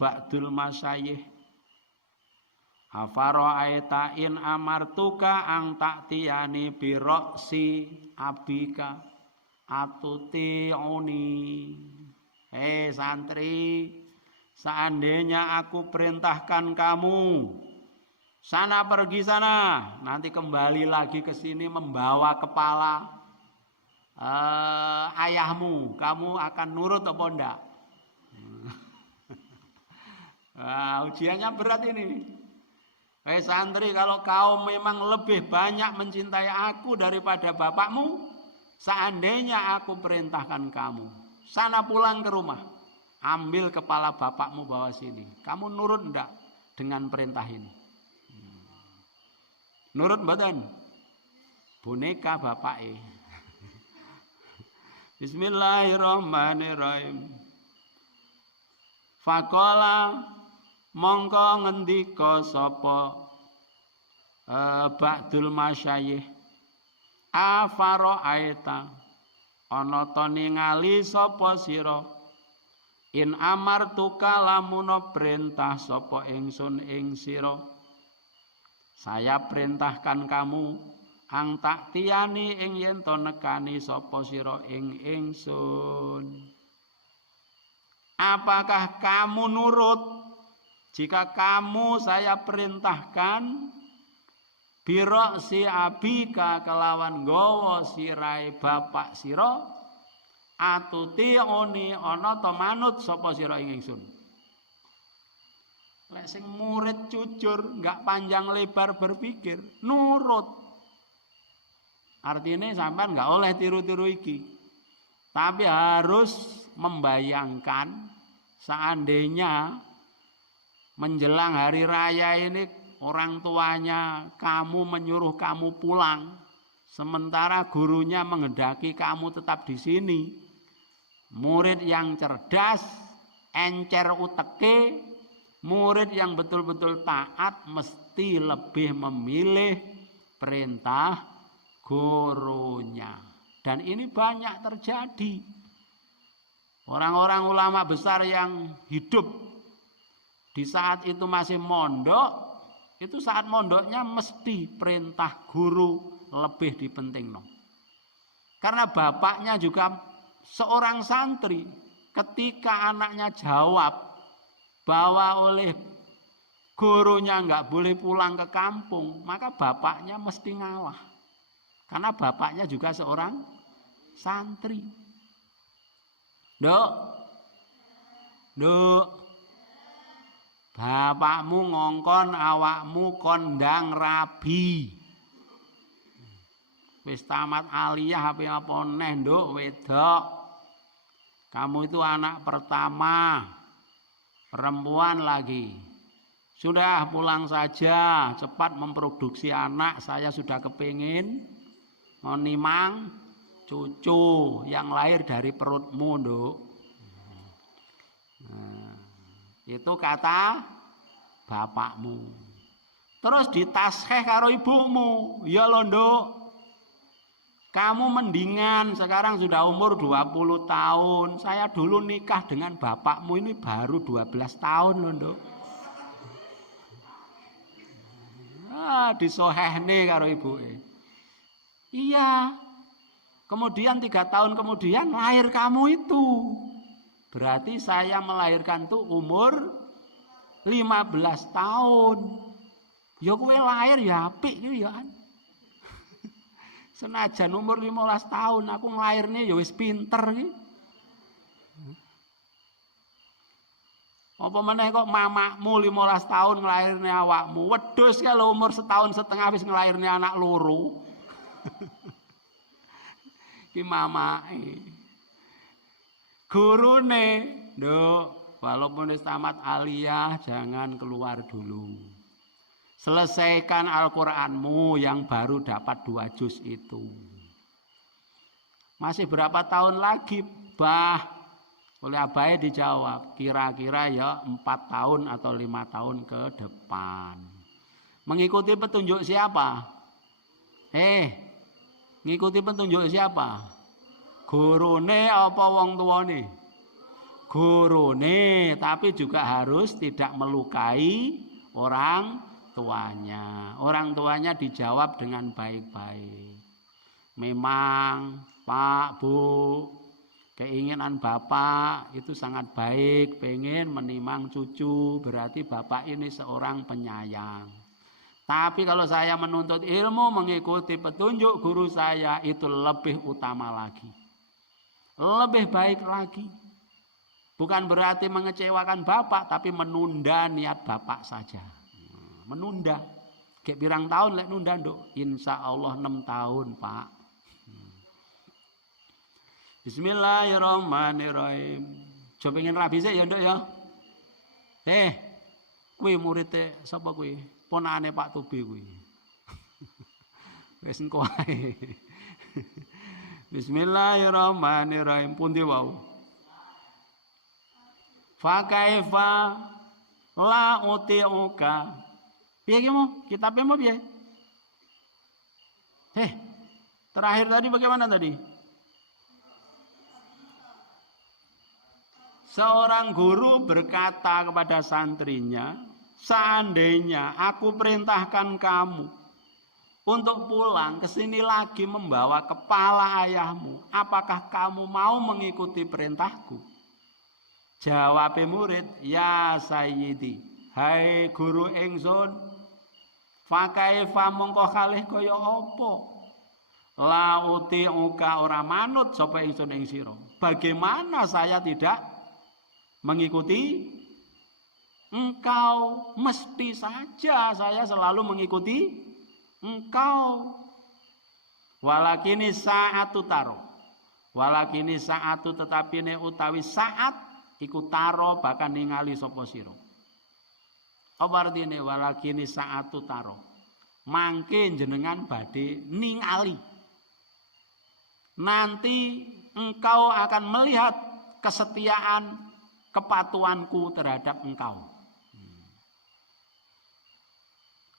ba'dul masyayikh. Afaro aita in amartuka ang taktiyani biroksi abika atuti'uni. Santri, seandainya aku perintahkan kamu Sana pergi sana, nanti kembali lagi ke sini membawa kepala ayahmu, kamu akan nurut apa enggak? Nah, ujiannya berat ini. Santri, kalau kau memang lebih banyak mencintai aku daripada bapakmu, seandainya aku perintahkan kamu, sana pulang ke rumah, ambil kepala bapakmu bawa sini. Kamu nurut enggak dengan perintah ini? Nurut mboten? Boneka bapake. Bismillahirrahmanirrahim. Faqala mongko ngendika sapa ba'dul masyayikh afaro aita ana ta ningali sapa sira in amartuka lamun perintah sapa ingsun ing sira saya perintahkan kamu ang tak tiani ing yen to nekani sapa sira ing ingsun. Apakah kamu nurut jika kamu saya perintahkan birok si abika kelawan gowo sirai bapak siro atuti oni ana to manut sapa sira ing ingsun. Lek sing murid jujur, enggak panjang lebar berpikir, nurut. Artinya sampean enggak oleh tiru-tiru iki. Tapi harus membayangkan seandainya menjelang hari raya ini orang tuanya kamu menyuruh kamu pulang, sementara gurunya menghendaki kamu tetap di sini. Murid yang cerdas, encer uteke, murid yang betul-betul taat mesti lebih memilih perintah gurunya. Dan ini banyak terjadi. Orang-orang ulama besar yang hidup di saat itu masih mondok, itu saat mondoknya mesti perintah guru lebih dipentingno. Karena bapaknya juga seorang santri, ketika anaknya jawab bahwa oleh gurunya nggak boleh pulang ke kampung, maka bapaknya mesti ngalah. Karena bapaknya juga seorang santri. Dok, bapakmu ngongkon awakmu kondang rabi. Wis tamat aliyah apa neh nduk wedok. Kamu itu anak pertama, perempuan lagi. Sudah pulang saja, cepat memproduksi anak. Saya sudah kepingin menimang cucu yang lahir dari perutmu, nduk. Nah, itu kata bapakmu. Terus ditaskeh karo ibumu, ya lho nduk. Kamu mendingan sekarang sudah umur 20 tahun. Saya dulu nikah dengan bapakmu ini baru 12 tahun lho nduk. Disohehne karo ibuke. Iya. Kemudian 3 tahun kemudian lahir kamu itu. Berarti saya melahirkan tuh umur 15 tahun. Ya kowe lahir ya apik iki ya kan. Senajan umur 15 tahun aku nglahirne ya wis pinter iki. Apa meneh kok mamakmu 15 tahun nglahirne awakmu. Wedhus ya lho umur setahun setengah wis nglahirne anak loro. Ki mamake. Gurune, nduk, walaupun wis tamat aliyah jangan keluar dulu. Selesaikan Al-Qur'anmu yang baru dapat 2 juz itu. Masih berapa tahun lagi, Bah? Oleh abahe dijawab, kira-kira ya 4 tahun atau 5 tahun ke depan. Mengikuti petunjuk siapa? Ngikuti petunjuk siapa? Gurune apa wong tuane? Gurune, tapi juga harus tidak melukai orang tuanya. Orang tuanya dijawab dengan baik-baik. Memang Pak, Bu, keinginan Bapak itu sangat baik, pengen menimang cucu, berarti Bapak ini seorang penyayang. Tapi kalau saya menuntut ilmu mengikuti petunjuk guru saya itu lebih utama lagi. Lebih baik lagi. Bukan berarti mengecewakan bapak, tapi menunda niat bapak saja. Menunda. Kayak pirang tahun lek nunda nduk. Insya Allah 6 tahun pak. Bismillahirrahmanirrahim. Coba pengen rabi sih ya nduk ya. Kuwi muridnya sapa kuwi? Ponakane Pak Tubi kuwi. Wis engko ae. Bismillahirrahmanirrahim. Pundi wau? Fa kaifa la uti'uka. Piye ki mau? Kitabnya mau piye? Terakhir tadi bagaimana tadi? Seorang guru berkata kepada santrinya, seandainya aku perintahkan kamu untuk pulang ke sini lagi membawa kepala ayahmu, apakah kamu mau mengikuti perintahku? Jawab murid, ya sayyidi, hai guru ingsun, fakaifa mongko kalih kaya apa? La uti'uka ora manut sapa ingsun ing sira. Bagaimana saya tidak mengikuti engkau? Mesti saja saya selalu mengikuti engkau. Walakini sa'atu taro. Walakini sa'atu tetapi ne utawi saat iku taro bakal ningali sapa sira. Apa artine walakini sa'atu taro? Mangke jenengan badhe ningali. Nanti engkau akan melihat kesetiaan kepatuhanku terhadap engkau.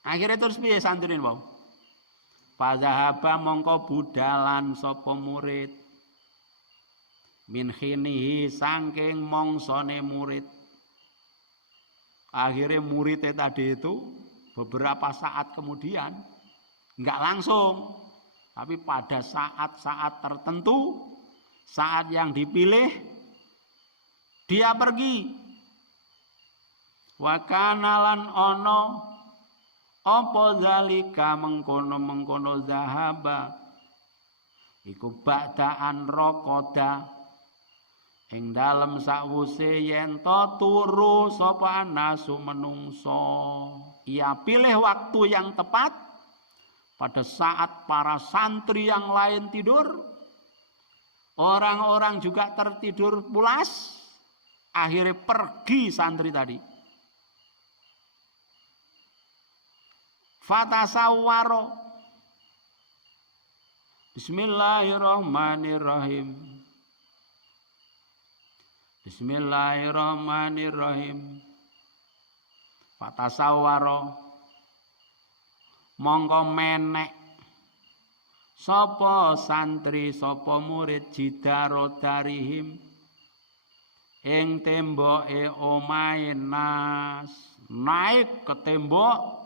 Akhirnya terus piye santunin wau? Fadzahaba mongko budalan sapa murid min khinihi saking mongsone murid. Akhirnya muridnya tadi itu beberapa saat kemudian, enggak langsung, tapi pada saat-saat tertentu, saat yang dipilih, dia pergi. Wa kana lan ono apa zalika mengkono zahaba iku ba'daan rokoda ing dalem sakwuse yen to turu sapa nasu menungso. Ia pilih waktu yang tepat pada saat para santri yang lain tidur, orang-orang juga tertidur pulas, akhirnya pergi santri tadi. Fatasawwaro. Bismillahirrahmanirrahim. Bismillahirrahmanirrahim. Fatasawwaro. Mongko menek sapa santri sapa murid jidaro darihim ing temboke omahe nas, naik ke tembok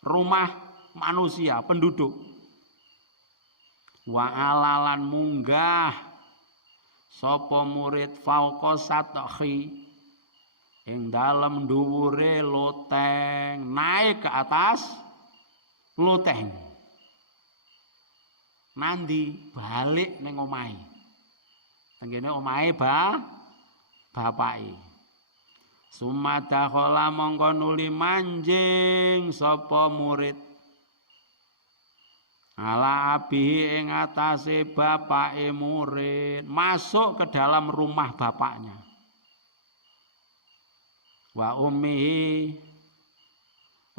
rumah manusia penduduk. Wa alalan munggah sapa murid fauqa sathi ing dalem dhuwure loteng, naik ke atas loteng. Nandi balik ning omahe. Tenggene omahe bapake. Sumadakhala mongko nuli manjing sapa murid ala abihi ing atase bapake murid, masuk ke dalam rumah bapaknya. Wa ummihi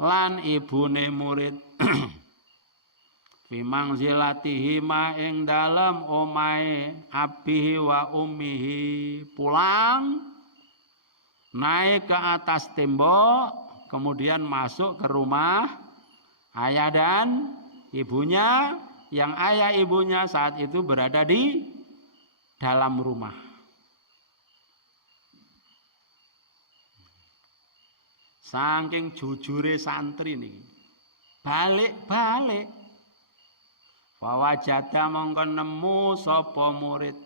lan ibune murid Fimang zilatihi ma ing dalam omahe abihi wa ummihi, pulang naik ke atas tembok, kemudian masuk ke rumah ayah dan ibunya, yang ayah ibunya saat itu berada di dalam rumah. Saking jujure santri nih, balik-balik. Wawajada mongko nemu sapa murid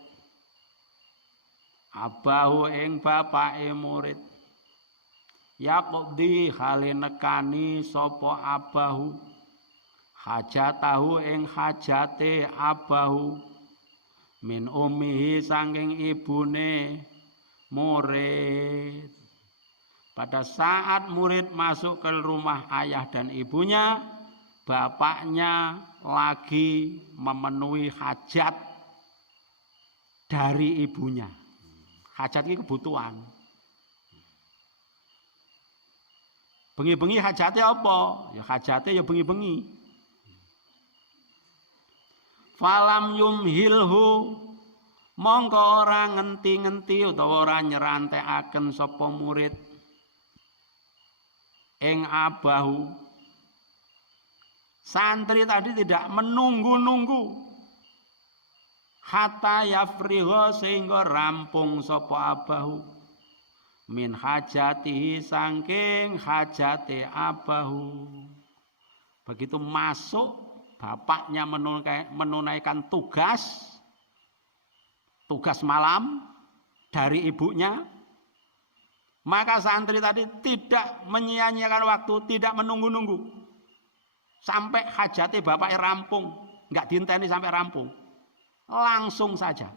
abahu ing bapake murid yaqdi hale nekani sapa abahu hajatahu ing hajate abahu min ummihi saking ibune murid. Pada saat murid masuk ke rumah ayah dan ibunya, bapaknya lagi memenuhi hajat dari ibunya. Hajat ini kebutuhan. Bengi-bengi hajatnya apa? Ya hajatnya ya bengi-bengi. Falam yumhilhu mongko ora ngenti-ngenti utawa ora nyerantekaken sapa murid ing abahu. Santri tadi tidak menunggu-nunggu hatta yafriho sehingga rampung sapa abahu min hajatihi saking hajate abahu. Begitu masuk bapaknya menunaikan tugas malam dari ibunya, maka santri tadi tidak menyia-nyiakan waktu, tidak menunggu-nunggu sampai hajatnya bapaknya rampung, nggak diinteni sampai rampung, langsung saja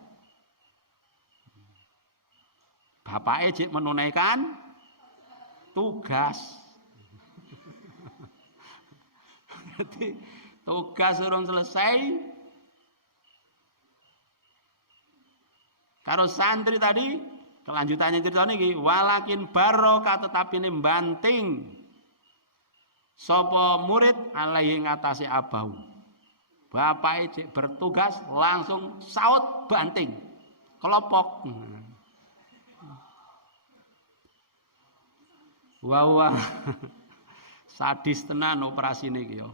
bapaknya menunaikan tugas. Jadi tugas urung selesai, karo santri tadi kelanjutannya cerita niki walakin barokah tetapi ini banting sapa murid alaihi ngatasi abahu. Bapak cek bertugas langsung saut banting kelopok. Wah sadis tenan operasi niki yo.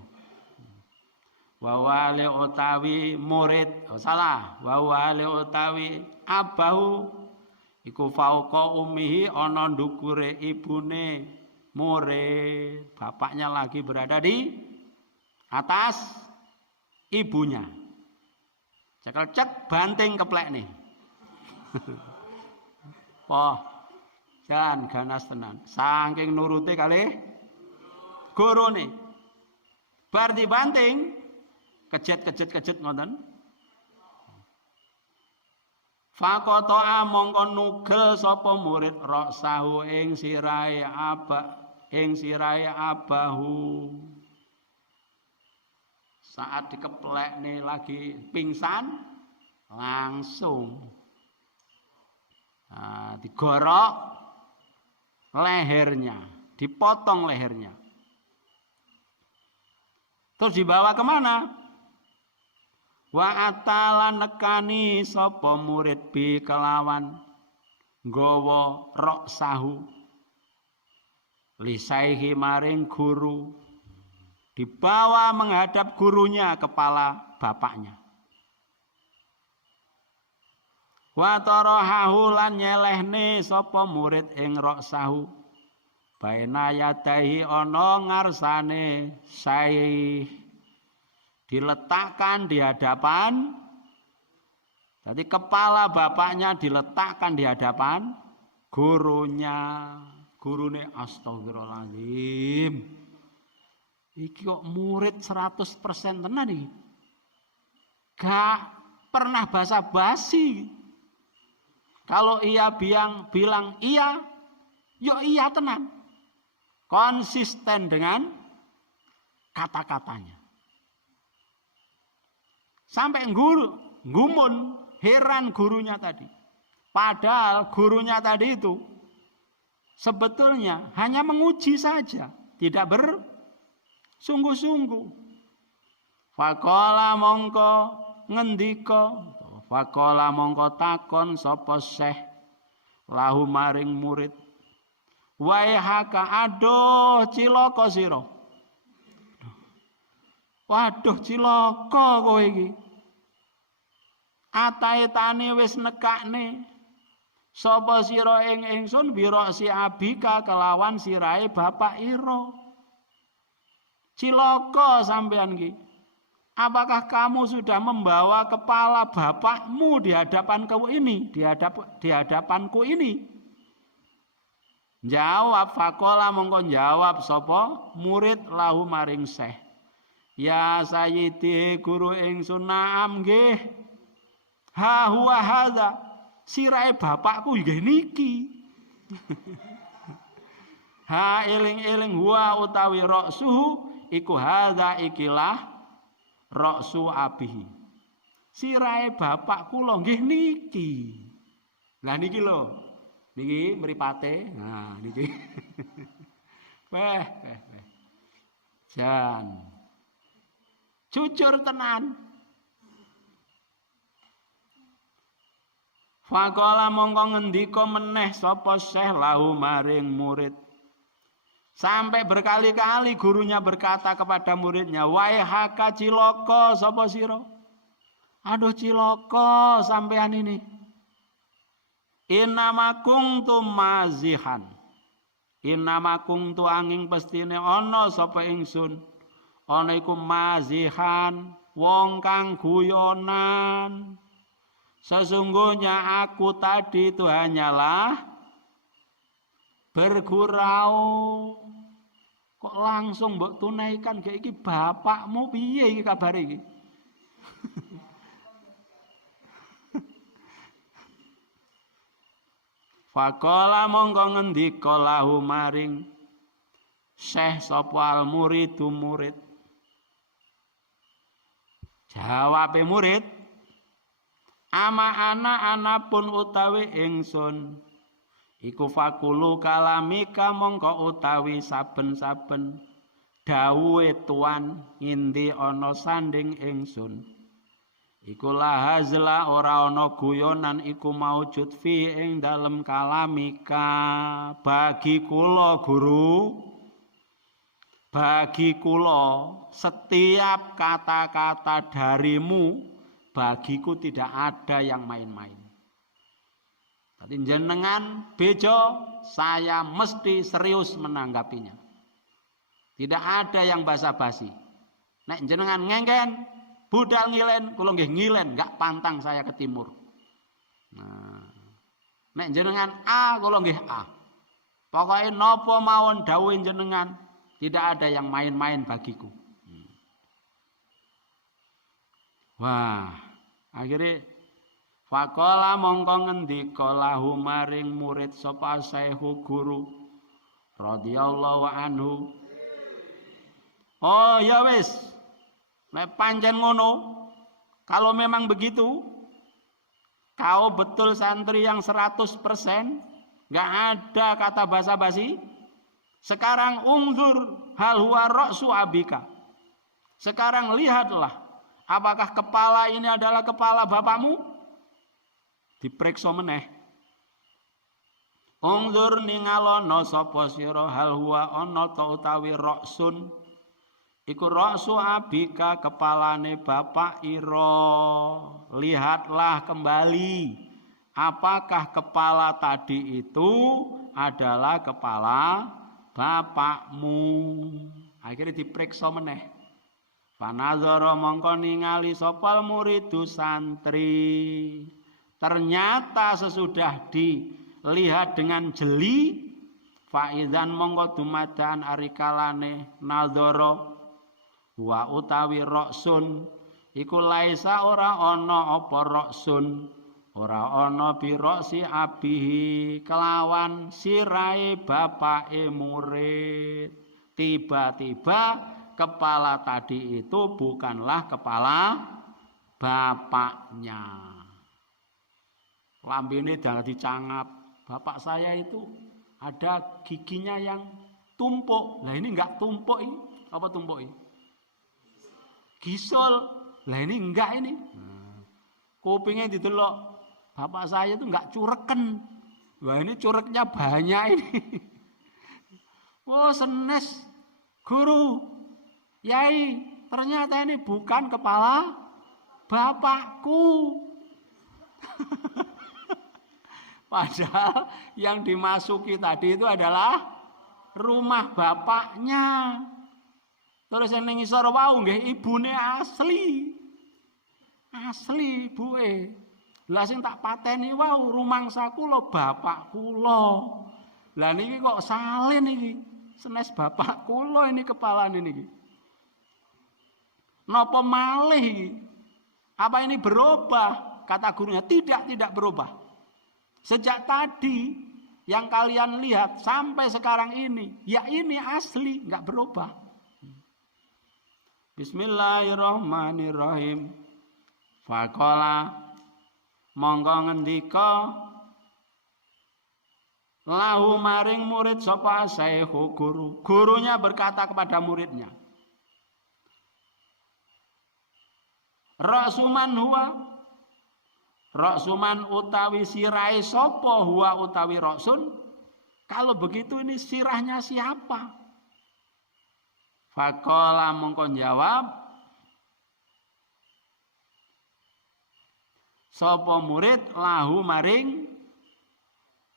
Wawale utawi murid, salah, wawale utawi abahu iku fauqa ummihi ana ndukure ibune murid. Bapaknya lagi berada di atas ibunya. Cekel cek banting keplek nih. Oh, jangan ganas tenan. Saking nuruti kali gurune. Bar dibanting kejet ngoten. Faqata mongko nugel sapa murid roksahu ing sirahe abahu. Saat dikeplek nih lagi pingsan langsung digorok lehernya, dipotong lehernya. Terus dibawa kemana? Wa atala nekani sapa murid bi kelawan nggawa roksahu lisaihi maring guru, dibawa menghadap gurunya, kepala bapaknya. Wa tarahahu lan nyelehne sapa murid ing roksahu baina yadahi ana ngarsane saih, diletakkan di hadapan. Jadi kepala bapaknya diletakkan di hadapan gurunya. Gurune astagfirullahaladzim. Iki kok murid 100% tenan iki. Gak pernah basa-basi. Kalau ia bilang iya, yo iya tenan. Konsisten dengan kata-katanya. Sampai guru gumun, heran gurunya tadi. Padahal gurunya tadi itu sebetulnya hanya menguji saja, tidak bersungguh-sungguh. Faqala mongko ngendika, faqala mongko takon sapa syekh lahu maring murid, waihaka aduh cilaka sira. Waduh cilaka kowe iki. Ataitane wis nekakne sapa sira ing ingsun biro si abika kelawan sirahe bapak ira. Cilaka sampean iki. Apakah kamu sudah membawa kepala bapakmu di hadapanku ini, di hadapanku ini? Jawab faqala mongko jawab sapa murid lahu maring Syekh. Ya sayyidi guru ingsun naam nggih. Ha huwa hadza. Sirahe bapakku nggih niki. Ha eling-eling huwa utawi ra'suhu iku hadza ikilah ra'su abihi. Sirahe bapak kula nggih niki. Lah niki lho. Niki mripate. Nah niki. Weh. Jan. Jujur tenan. Faqala mongko ngendika meneh sapa Syekh lahu maring murid. Sampai berkali-kali gurunya berkata kepada muridnya, "Wahai haka cilaka sapa sira?" Aduh cilaka sampean ini. Innama kuntum mazihan. Innama kuntu angin pestine ana sapa ingsun. Ana iku mazihan, wong kang guyonan. Sesungguhnya aku tadi itu hanyalah bergurau. Kok langsung mbok tunaikan kayak iki bapakmu piye iki kabare iki? Faqala mongko ngendika lahu maring Syekh sapa al muridu murid. Jawabe murid, ama ana pun utawi ingsun iku fakulu kalamika mongko utawi saben-saben dawuhe tuan ngendi ana sanding ingsun. Iku lahazla ora ana guyonan iku maujud fi ing dalem kalamika bagi kula guru. Bagi kula setiap kata-kata darimu bagiku tidak ada yang main-main. Tadi jenengan bejo saya mesti serius menanggapinya. Tidak ada yang basa-basi. Nek jenengan ngengken budal ngilen, kula nggih ngilen, enggak pantang saya ke timur. Nah, nek jenengan A, kula nggih A. Pokoknya napa mawon dawuh jenengan, tidak ada yang main-main bagiku. Wah, akhirnya faqala mongko ngendika lahu maring murid sapa Syekhu guru radhiyallahu anhu. Oh ya wis. Nek pancen ngono, kalau memang begitu, kau betul santri yang 100%, nggak ada kata basa-basi. Sekarang ungzur hal huwa ra'su abika. Sekarang lihatlah, apakah kepala ini adalah kepala bapakmu? Diperiksa meneh. Ungzur ningalono sapa sira hal huwa ana ta utawi ra'sun. Iku ra'su abika kepalane bapak ira. Lihatlah kembali apakah kepala tadi itu adalah kepala bapakmu. Akhirnya diperiksa meneh. Panazara mongko ningali sapa muridu santri. Ternyata sesudah dilihat dengan jeli faizan mongko dumadan arikalane nazara wa utawi ra'sun iku laisa ora ana apa ra'sun ora ana bi ra'si abihi kelawan sirahe bapake murid. Tiba-tiba kepala tadi itu bukanlah kepala bapaknya. Lambene dadi cangap. Bapak saya itu ada giginya yang tumpuk. Lah ini enggak tumpuk ini. Apa tumpuk ini? Gisul. Lah ini enggak ini. Kupingnya didelok. Bapak saya itu enggak cureken. Wah ini cureknya banyak ini. Oh senes. Guru. Yai. Ternyata ini bukan kepala bapakku. Padahal yang dimasuki tadi itu adalah rumah bapaknya. Terus yang ngisor wau nggih ibune asli. Asli ibuke. Lah sing tak pateni wau rumangsa kula bapak kula. Lah niki kok salin niki. Senes bapak kula ini kepalane niki. Napa malih iki? Apa ini berubah? Kata gurunya, tidak berubah. Sejak tadi yang kalian lihat sampai sekarang ini, ya ini asli, enggak berubah. Bismillahirrahmanirrahim. Faqala monggo ngendika lahu maring murid sapa saehu guru. Gurunya berkata kepada muridnya, Ra'suman utawi sirai sapa huwa utawi ra'sun. Kalau begitu ini sirahnya siapa? Faqala mongko jawab sapa murid lahu maring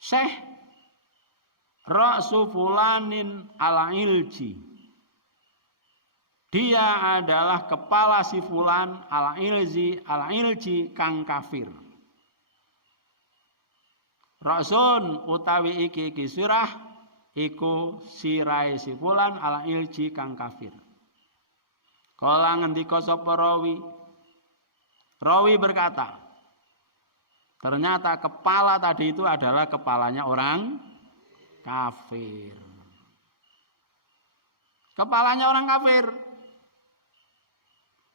Syekh Ra'su fulanin al-ilji. Dia adalah kepala si fulan al-ilji kang kafir. Ra'sun utawi iki sirah iku sirai si fulan al-ilji kang kafir. Kala ngendika sapa rawi. Rawi berkata, ternyata kepala tadi itu adalah kepalanya orang kafir. Kepalanya orang kafir.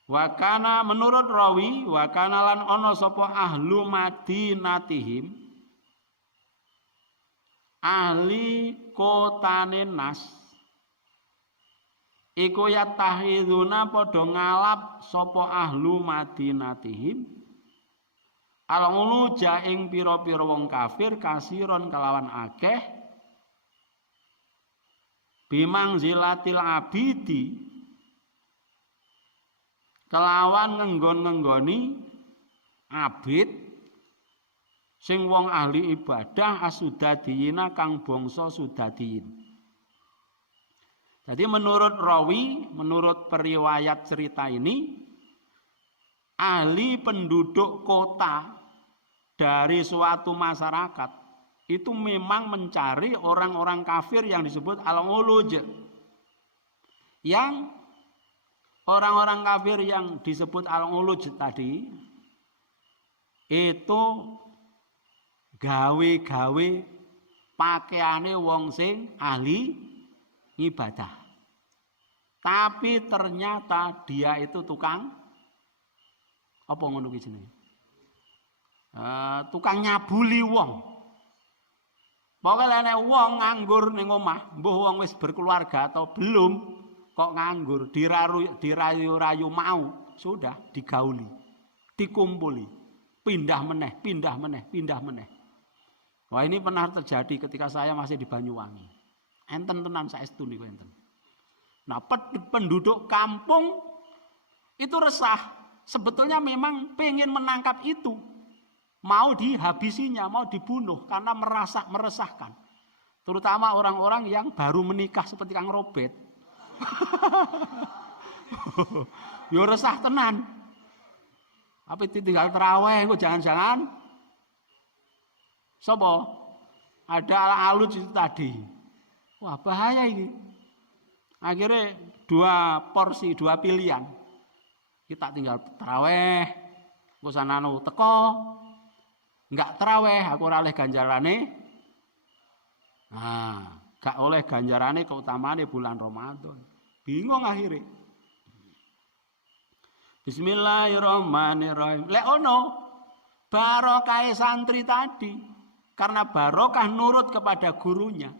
Wakana menurut rawi wakana lan ono sapa ahlu madinatihim, ahli kotane Nas iku yatahiduna padha ngalap sapa ahlu madinatihim al-uluja ing pira-pira wong kafir kasiron kelawan akeh bimang zilatil abidi kelawan ngenggon-ngenggoni abid sing wong ahli ibadah asudadiyina kang bangsa sudadiyin. Jadi menurut rawi, menurut periwayat cerita ini, ahli penduduk kota dari suatu masyarakat itu memang mencari orang-orang kafir yang disebut al-uluj. Yang orang-orang kafir yang disebut al-uluj tadi itu gawe-gawe pakaiane wong sing ahli ibadah. Tapi ternyata dia itu tukang apa ngono ki jenenge? Tukang nyabuli wong. Pokoke nek wong nganggur ning omah, mbuh wong wis berkeluarga atau belum, kok nganggur, dirayu-rayu mau, sudah digauli, dikumpuli, pindah meneh. Wah, ini pernah terjadi ketika saya masih di Banyuwangi. Enten tenan saestu niku enten. Nah, penduduk kampung itu resah. Sebetulnya memang pengen menangkap itu. Mau dihabisinya, mau dibunuh karena meresahkan. Terutama orang-orang yang baru menikah seperti Kang Robert. Yo resah tenan. Apa tinggal terawih kok jangan-jangan sapa? Ada ala-alut itu tadi. Wah, bahaya ini. Akhirnya dua pilihan. Kita tinggal terawih, engko sanano teko. Enggak terawih, aku ora oleh ganjarane. Nah, gak oleh ganjarane keutamaane bulan Ramadan. Bingung akhirnya. Bismillahirrahmanirrahim. Lek ono barokah santri tadi karena barokah nurut kepada gurunya.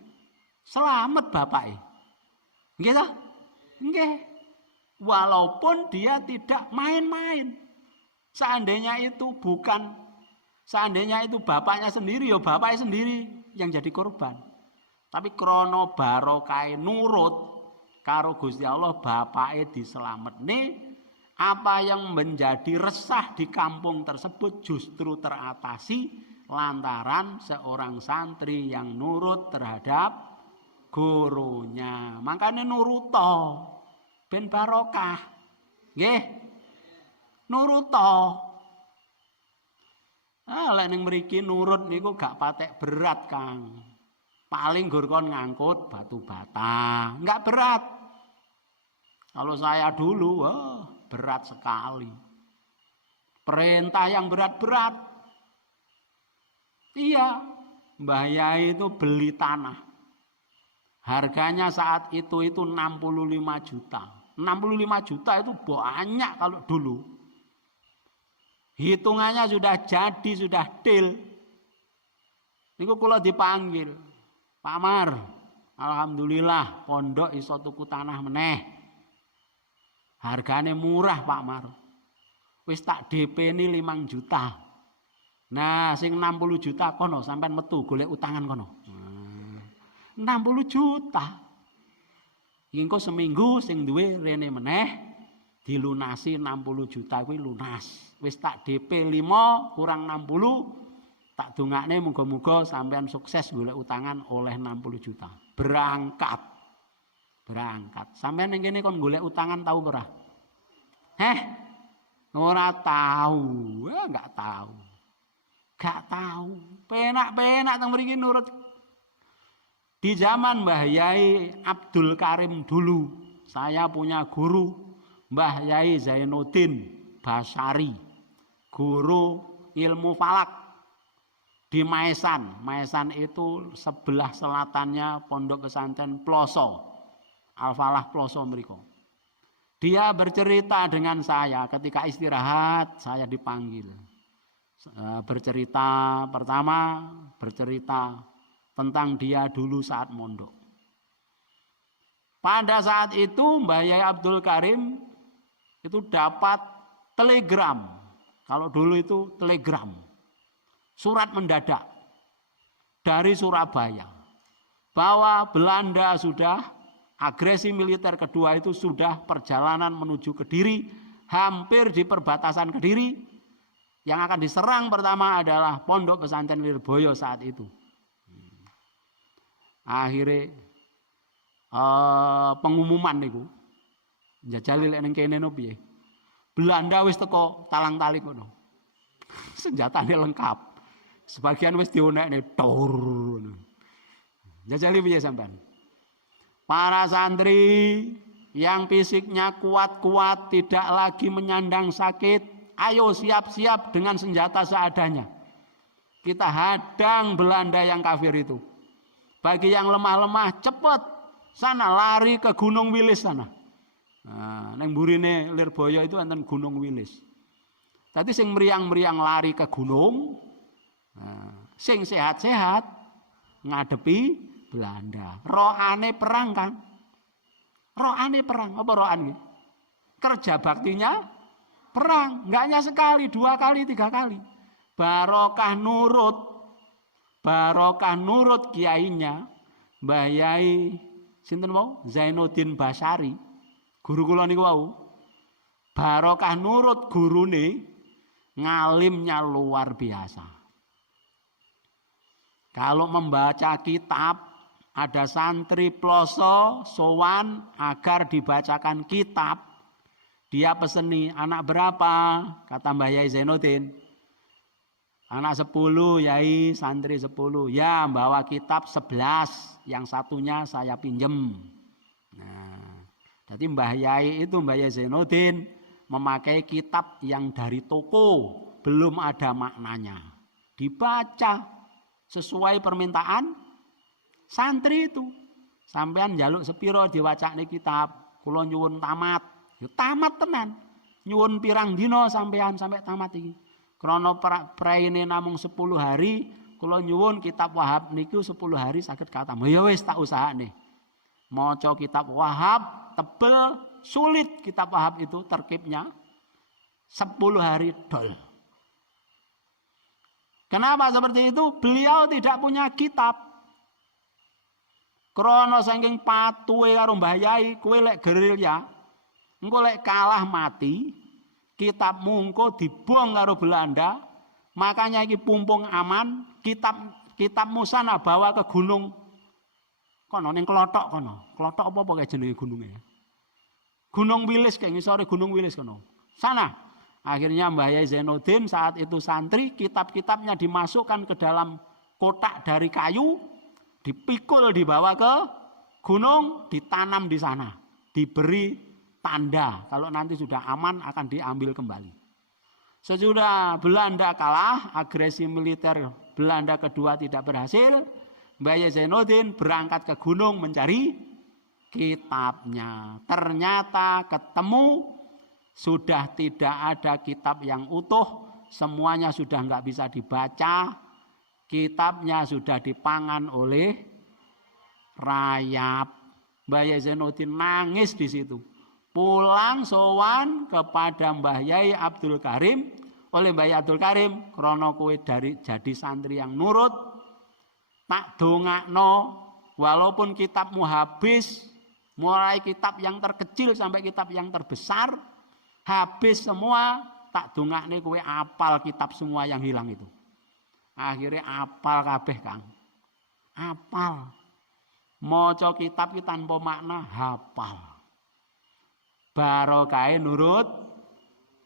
Selamat bapaknya. Nggih ta? Nggih. Walaupun dia tidak main-main. Seandainya itu bapaknya sendiri, ya bapaknya sendiri yang jadi korban. Tapi krono barokah nurut karo Gusti Allah bapaknya diselametne, apa yang menjadi resah di kampung tersebut justru teratasi lantaran seorang santri yang nurut terhadap gurunya. Makanya nuruto ben barokah. Nggih. Nuruto. Lek ning mriki nurut niku gak patek berat, Kang. paling gur kon ngangkut batu bata, enggak berat. Kalau saya dulu, wah, berat sekali. Perintah yang berat-berat. Iya, Mbah Yai itu beli tanah. Harganya saat itu 65 juta. 65 juta itu banyak kalau dulu. Hitungannya sudah jadi, sudah deal. Niku kula dipanggil, Pak Mar, alhamdulillah pondok iso tuku tanah meneh. Hargane murah Pak Mar. Wis tak DP ini 5 juta. Nah, sing 60 juta kono sampean metu golek utangan kono. 60 juta. Engko seminggu sing duwe rene meneh dilunasi 60 juta kuwi lunas. Wis tak DP 5 kurang 60 tak dongakne muga-muga sampean sukses golek utangan oleh 60 juta. Berangkat. Sampean ning kene kon golek utangan tahu ora? Ora tahu. Enggak tahu. Penak-penak teng mriki nurut. Di zaman Mbah Yai Abdul Karim dulu, saya punya guru Mbah Yai Zainuddin Basari, guru ilmu falak di Maesan. Maesan itu sebelah selatannya Pondok Pesantren Ploso. Al-Falah Ploso mriko. Dia bercerita dengan saya ketika istirahat, saya dipanggil. Bercerita tentang dia dulu saat mondok. Pada saat itu Mbah Yai Abdul Karim itu dapat telegram. Kalau dulu itu telegram. Surat mendadak dari Surabaya. Bahwa Belanda sudah agresi militer kedua itu sudah perjalanan menuju Kediri, hampir di perbatasan Kediri. Yang akan diserang pertama adalah Pondok Pesantren Lirboyo saat itu. Akhirnya pengumuman niku. Njajali lek ning kene no piye. Belanda wis teko talang-tali kono. Senjatane lengkap. Sebagian wis dionekne tor. Njajali piye sampean? Para santri yang fisiknya kuat-kuat, tidak lagi menyandang sakit, ayo siap-siap dengan senjata seadanya. Kita hadang Belanda yang kafir itu. Bagi yang lemah-lemah, cepat sana lari ke Gunung Wilis sana. Nah, neng burine Lirboyo itu enten Gunung Wilis. Tadi sing meriang-meriang lari ke gunung, sing sehat-sehat ngadepi Belanda. Rohane perang kan? Rohane perang. Apa rohan ini? Kerja baktinya perang. Enggak hanya sekali, 2 kali, 3 kali. Barokah nurut kiainya Mbah Yai sinten wau? Zainuddin Basari. Guru kula niku wau. Barokah nurut gurune ngalimnya luar biasa. Kalau membaca kitab, ada santri ploso sowan agar dibacakan kitab. Dia peseni, anak berapa? Kata Mbah Yai Zainuddin. Anak 10 Yai, santri 10. Ya, bawa kitab 11, yang satunya saya pinjem. Nah, jadi Mbah Yai Zainuddin memakai kitab yang dari toko, belum ada maknanya. Dibaca sesuai permintaan santri itu. Sampean njaluk sepiro diwacakne kitab, kula nyuwun tamat. Ya tamat tenan. Nyuwun pirang dina sampean sampai tamat iki. Krana praine namung 10 hari, kula nyuwun kitab Wahab niku 10 hari saged katam. Ya wis tak usahane. Maca kitab Wahab tebel, sulit kitab Wahab itu terkibnya. 10 hari dol. Kenapa seperti itu? Beliau tidak punya kitab. Krana saking patuhe karo Mbah Yai, kowe lek gerilya, engko lek kalah mati, kitabmu engko dibuang karo Belanda, makanya iki pumpung aman, kitabmu sana bawa ke gunung kono ning Klothok kono. Klothok apa kae jenenge gununge? Gunung Wilis kae ngisore Gunung Wilis kono. Sana. Akhirnya Mbah Yai Zainuddin saat itu santri, kitab-kitabnya dimasukkan ke dalam kotak dari kayu, dipikul dibawa ke gunung, ditanam di sana, diberi tanda kalau nanti sudah aman akan diambil kembali. Sesudah Belanda kalah, agresi militer Belanda kedua tidak berhasil, Mbah Zainuddin berangkat ke gunung mencari kitabnya. Ternyata ketemu, sudah tidak ada kitab yang utuh, semuanya sudah nggak bisa dibaca, kitabnya sudah dipangan oleh rayap. Mbah Zainuddin nangis di situ. Pulang sowan kepada Mbah Yai Abdul Karim, oleh Mbah Yai Abdul Karim, krono kowe dari jadi santri yang nurut, tak dongakno walaupun kitabmu habis, mulai kitab yang terkecil sampai kitab yang terbesar, habis semua, tak dongakne kowe apal kitab semua yang hilang itu. Akhirnya apal kabeh, Kang. Apal. Maca kitab ki tanpa makna hafal. Barokahe nurut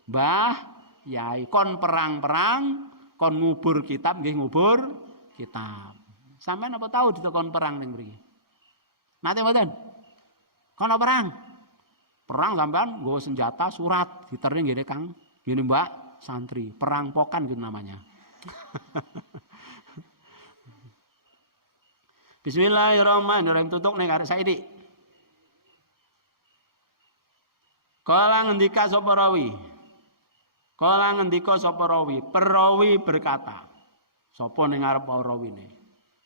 Mbah Yai, kon perang-perang, kon ngubur kitab nggih ngubur kitab. Sampeyan apa tahu ditekon perang ning mriki? Nate mboten? Kono perang. Perang sampean nggawa senjata surat ditereng ngene Kang. Ngene Mbak santri, perang pokan gitu namanya. Bismillahirrahmanirrahim, tutuk ning arek saiki. Kala ngendika sapa rawi. Kala ngendika sapa rawi, perawi berkata. Sapa ning ngarep rawine?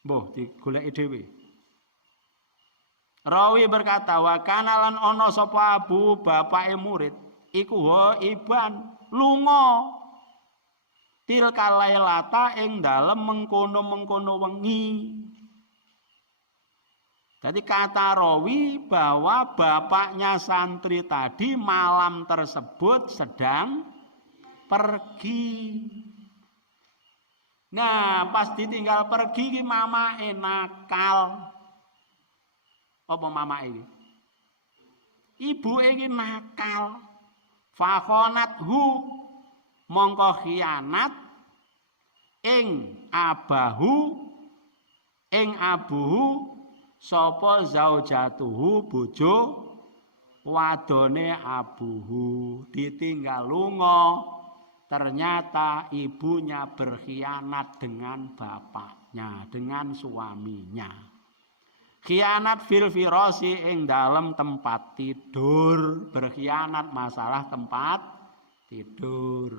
Mbah digoleki dhewe. Rawi berkata, wa kanalan ana sapa Abu bapake murid, iku iban lunga. Tilka lailata ing dalem mengkono-mengkono wengi. Jadi kata rawi bahwa bapaknya santri tadi malam tersebut sedang pergi. Nah, pas ditinggal pergi mama nakal. Apa mama ini? Ibu ini nakal. Fakhonathu mongko khianat ing abuhu sapa zaujatuhu bojo wadone abuhu, ditinggal lunga. Ternyata ibunya berkhianat dengan bapaknya, dengan suaminya. Khianat fil firasi ing dalam tempat tidur, berkhianat masalah tempat tidur.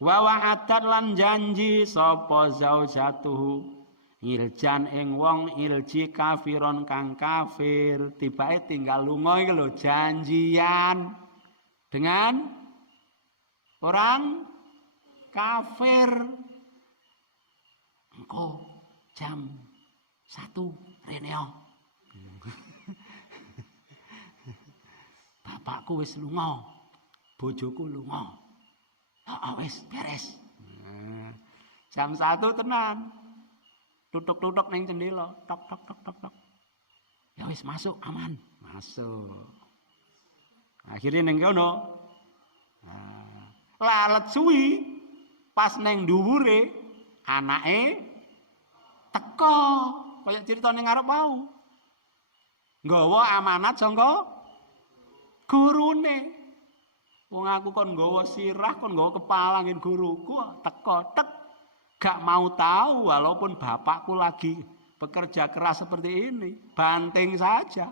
Wa wa'adat lan janji sapa zaujatuhu iljan ing wong ilji kafiron kang kafir, tibake tinggal lunga iki lho, janjian dengan orang kafir. Engko jam 1 rene. Bapakku wis lunga, bojoku lunga. Wis beres. Jam 1 tenan. Tutuk-tutuk neng jendela, tok tok tok tok tok. Ya wis masuk aman, masuk. Akhirnya neng kono. Lalet suwi pas neng dhuwure anake teko, kaya cerita ning arep mau. Nggawa amanat saka gurune. Wong aku kon nggawa sirah, kon nggawa kepala ngin guruku, teko tek. Gak mau tahu walaupun bapakku lagi bekerja keras seperti ini, banting saja.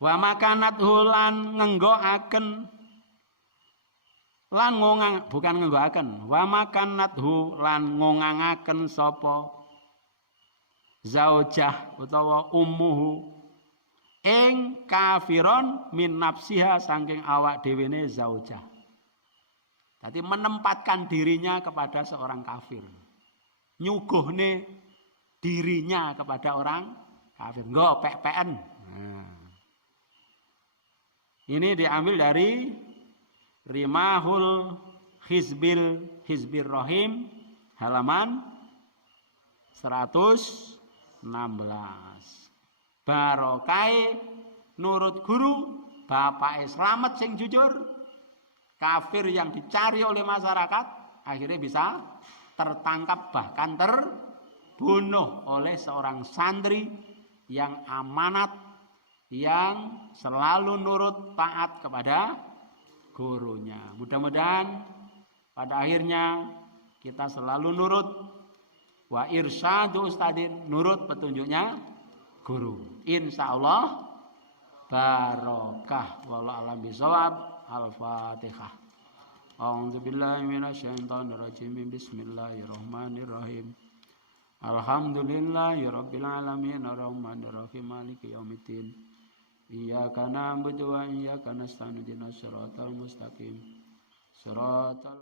Wa makanat hulan ngenggoaken lan ngongang, bukan ngenggoaken, wa makanat hulan ngongangaken sapa zaujah utawa ummuhu ing kafiron min nafsiha saking awak dhewene zaujah. Jadi menempatkan dirinya kepada seorang kafir. Nyuguhne dirinya kepada orang kafir. Nggo pek-peken. Ini diambil dari Rimahul Hizbir Rahim halaman 116. Barokai nurut guru, bapak slamet sing jujur, kafir yang dicari oleh masyarakat akhirnya bisa tertangkap bahkan terbunuh oleh seorang santri yang amanat, yang selalu nurut taat kepada gurunya. Mudah-mudahan pada akhirnya kita selalu nurut wa irsyadu ustadin, nurut petunjuknya guru. Insya Allah barokah. Wallahu a'lam bishawab. Al-Fatihah. A'udzubillahi minasyaitonirrajim. Bismillahirrahmanirrahim. Alhamdulillahirabbil alamin arrahmanirrahim maliki yaumiddin. Iyyaka na'budu wa iyyaka nasta'in ihdinas siratal mustaqim. Siratal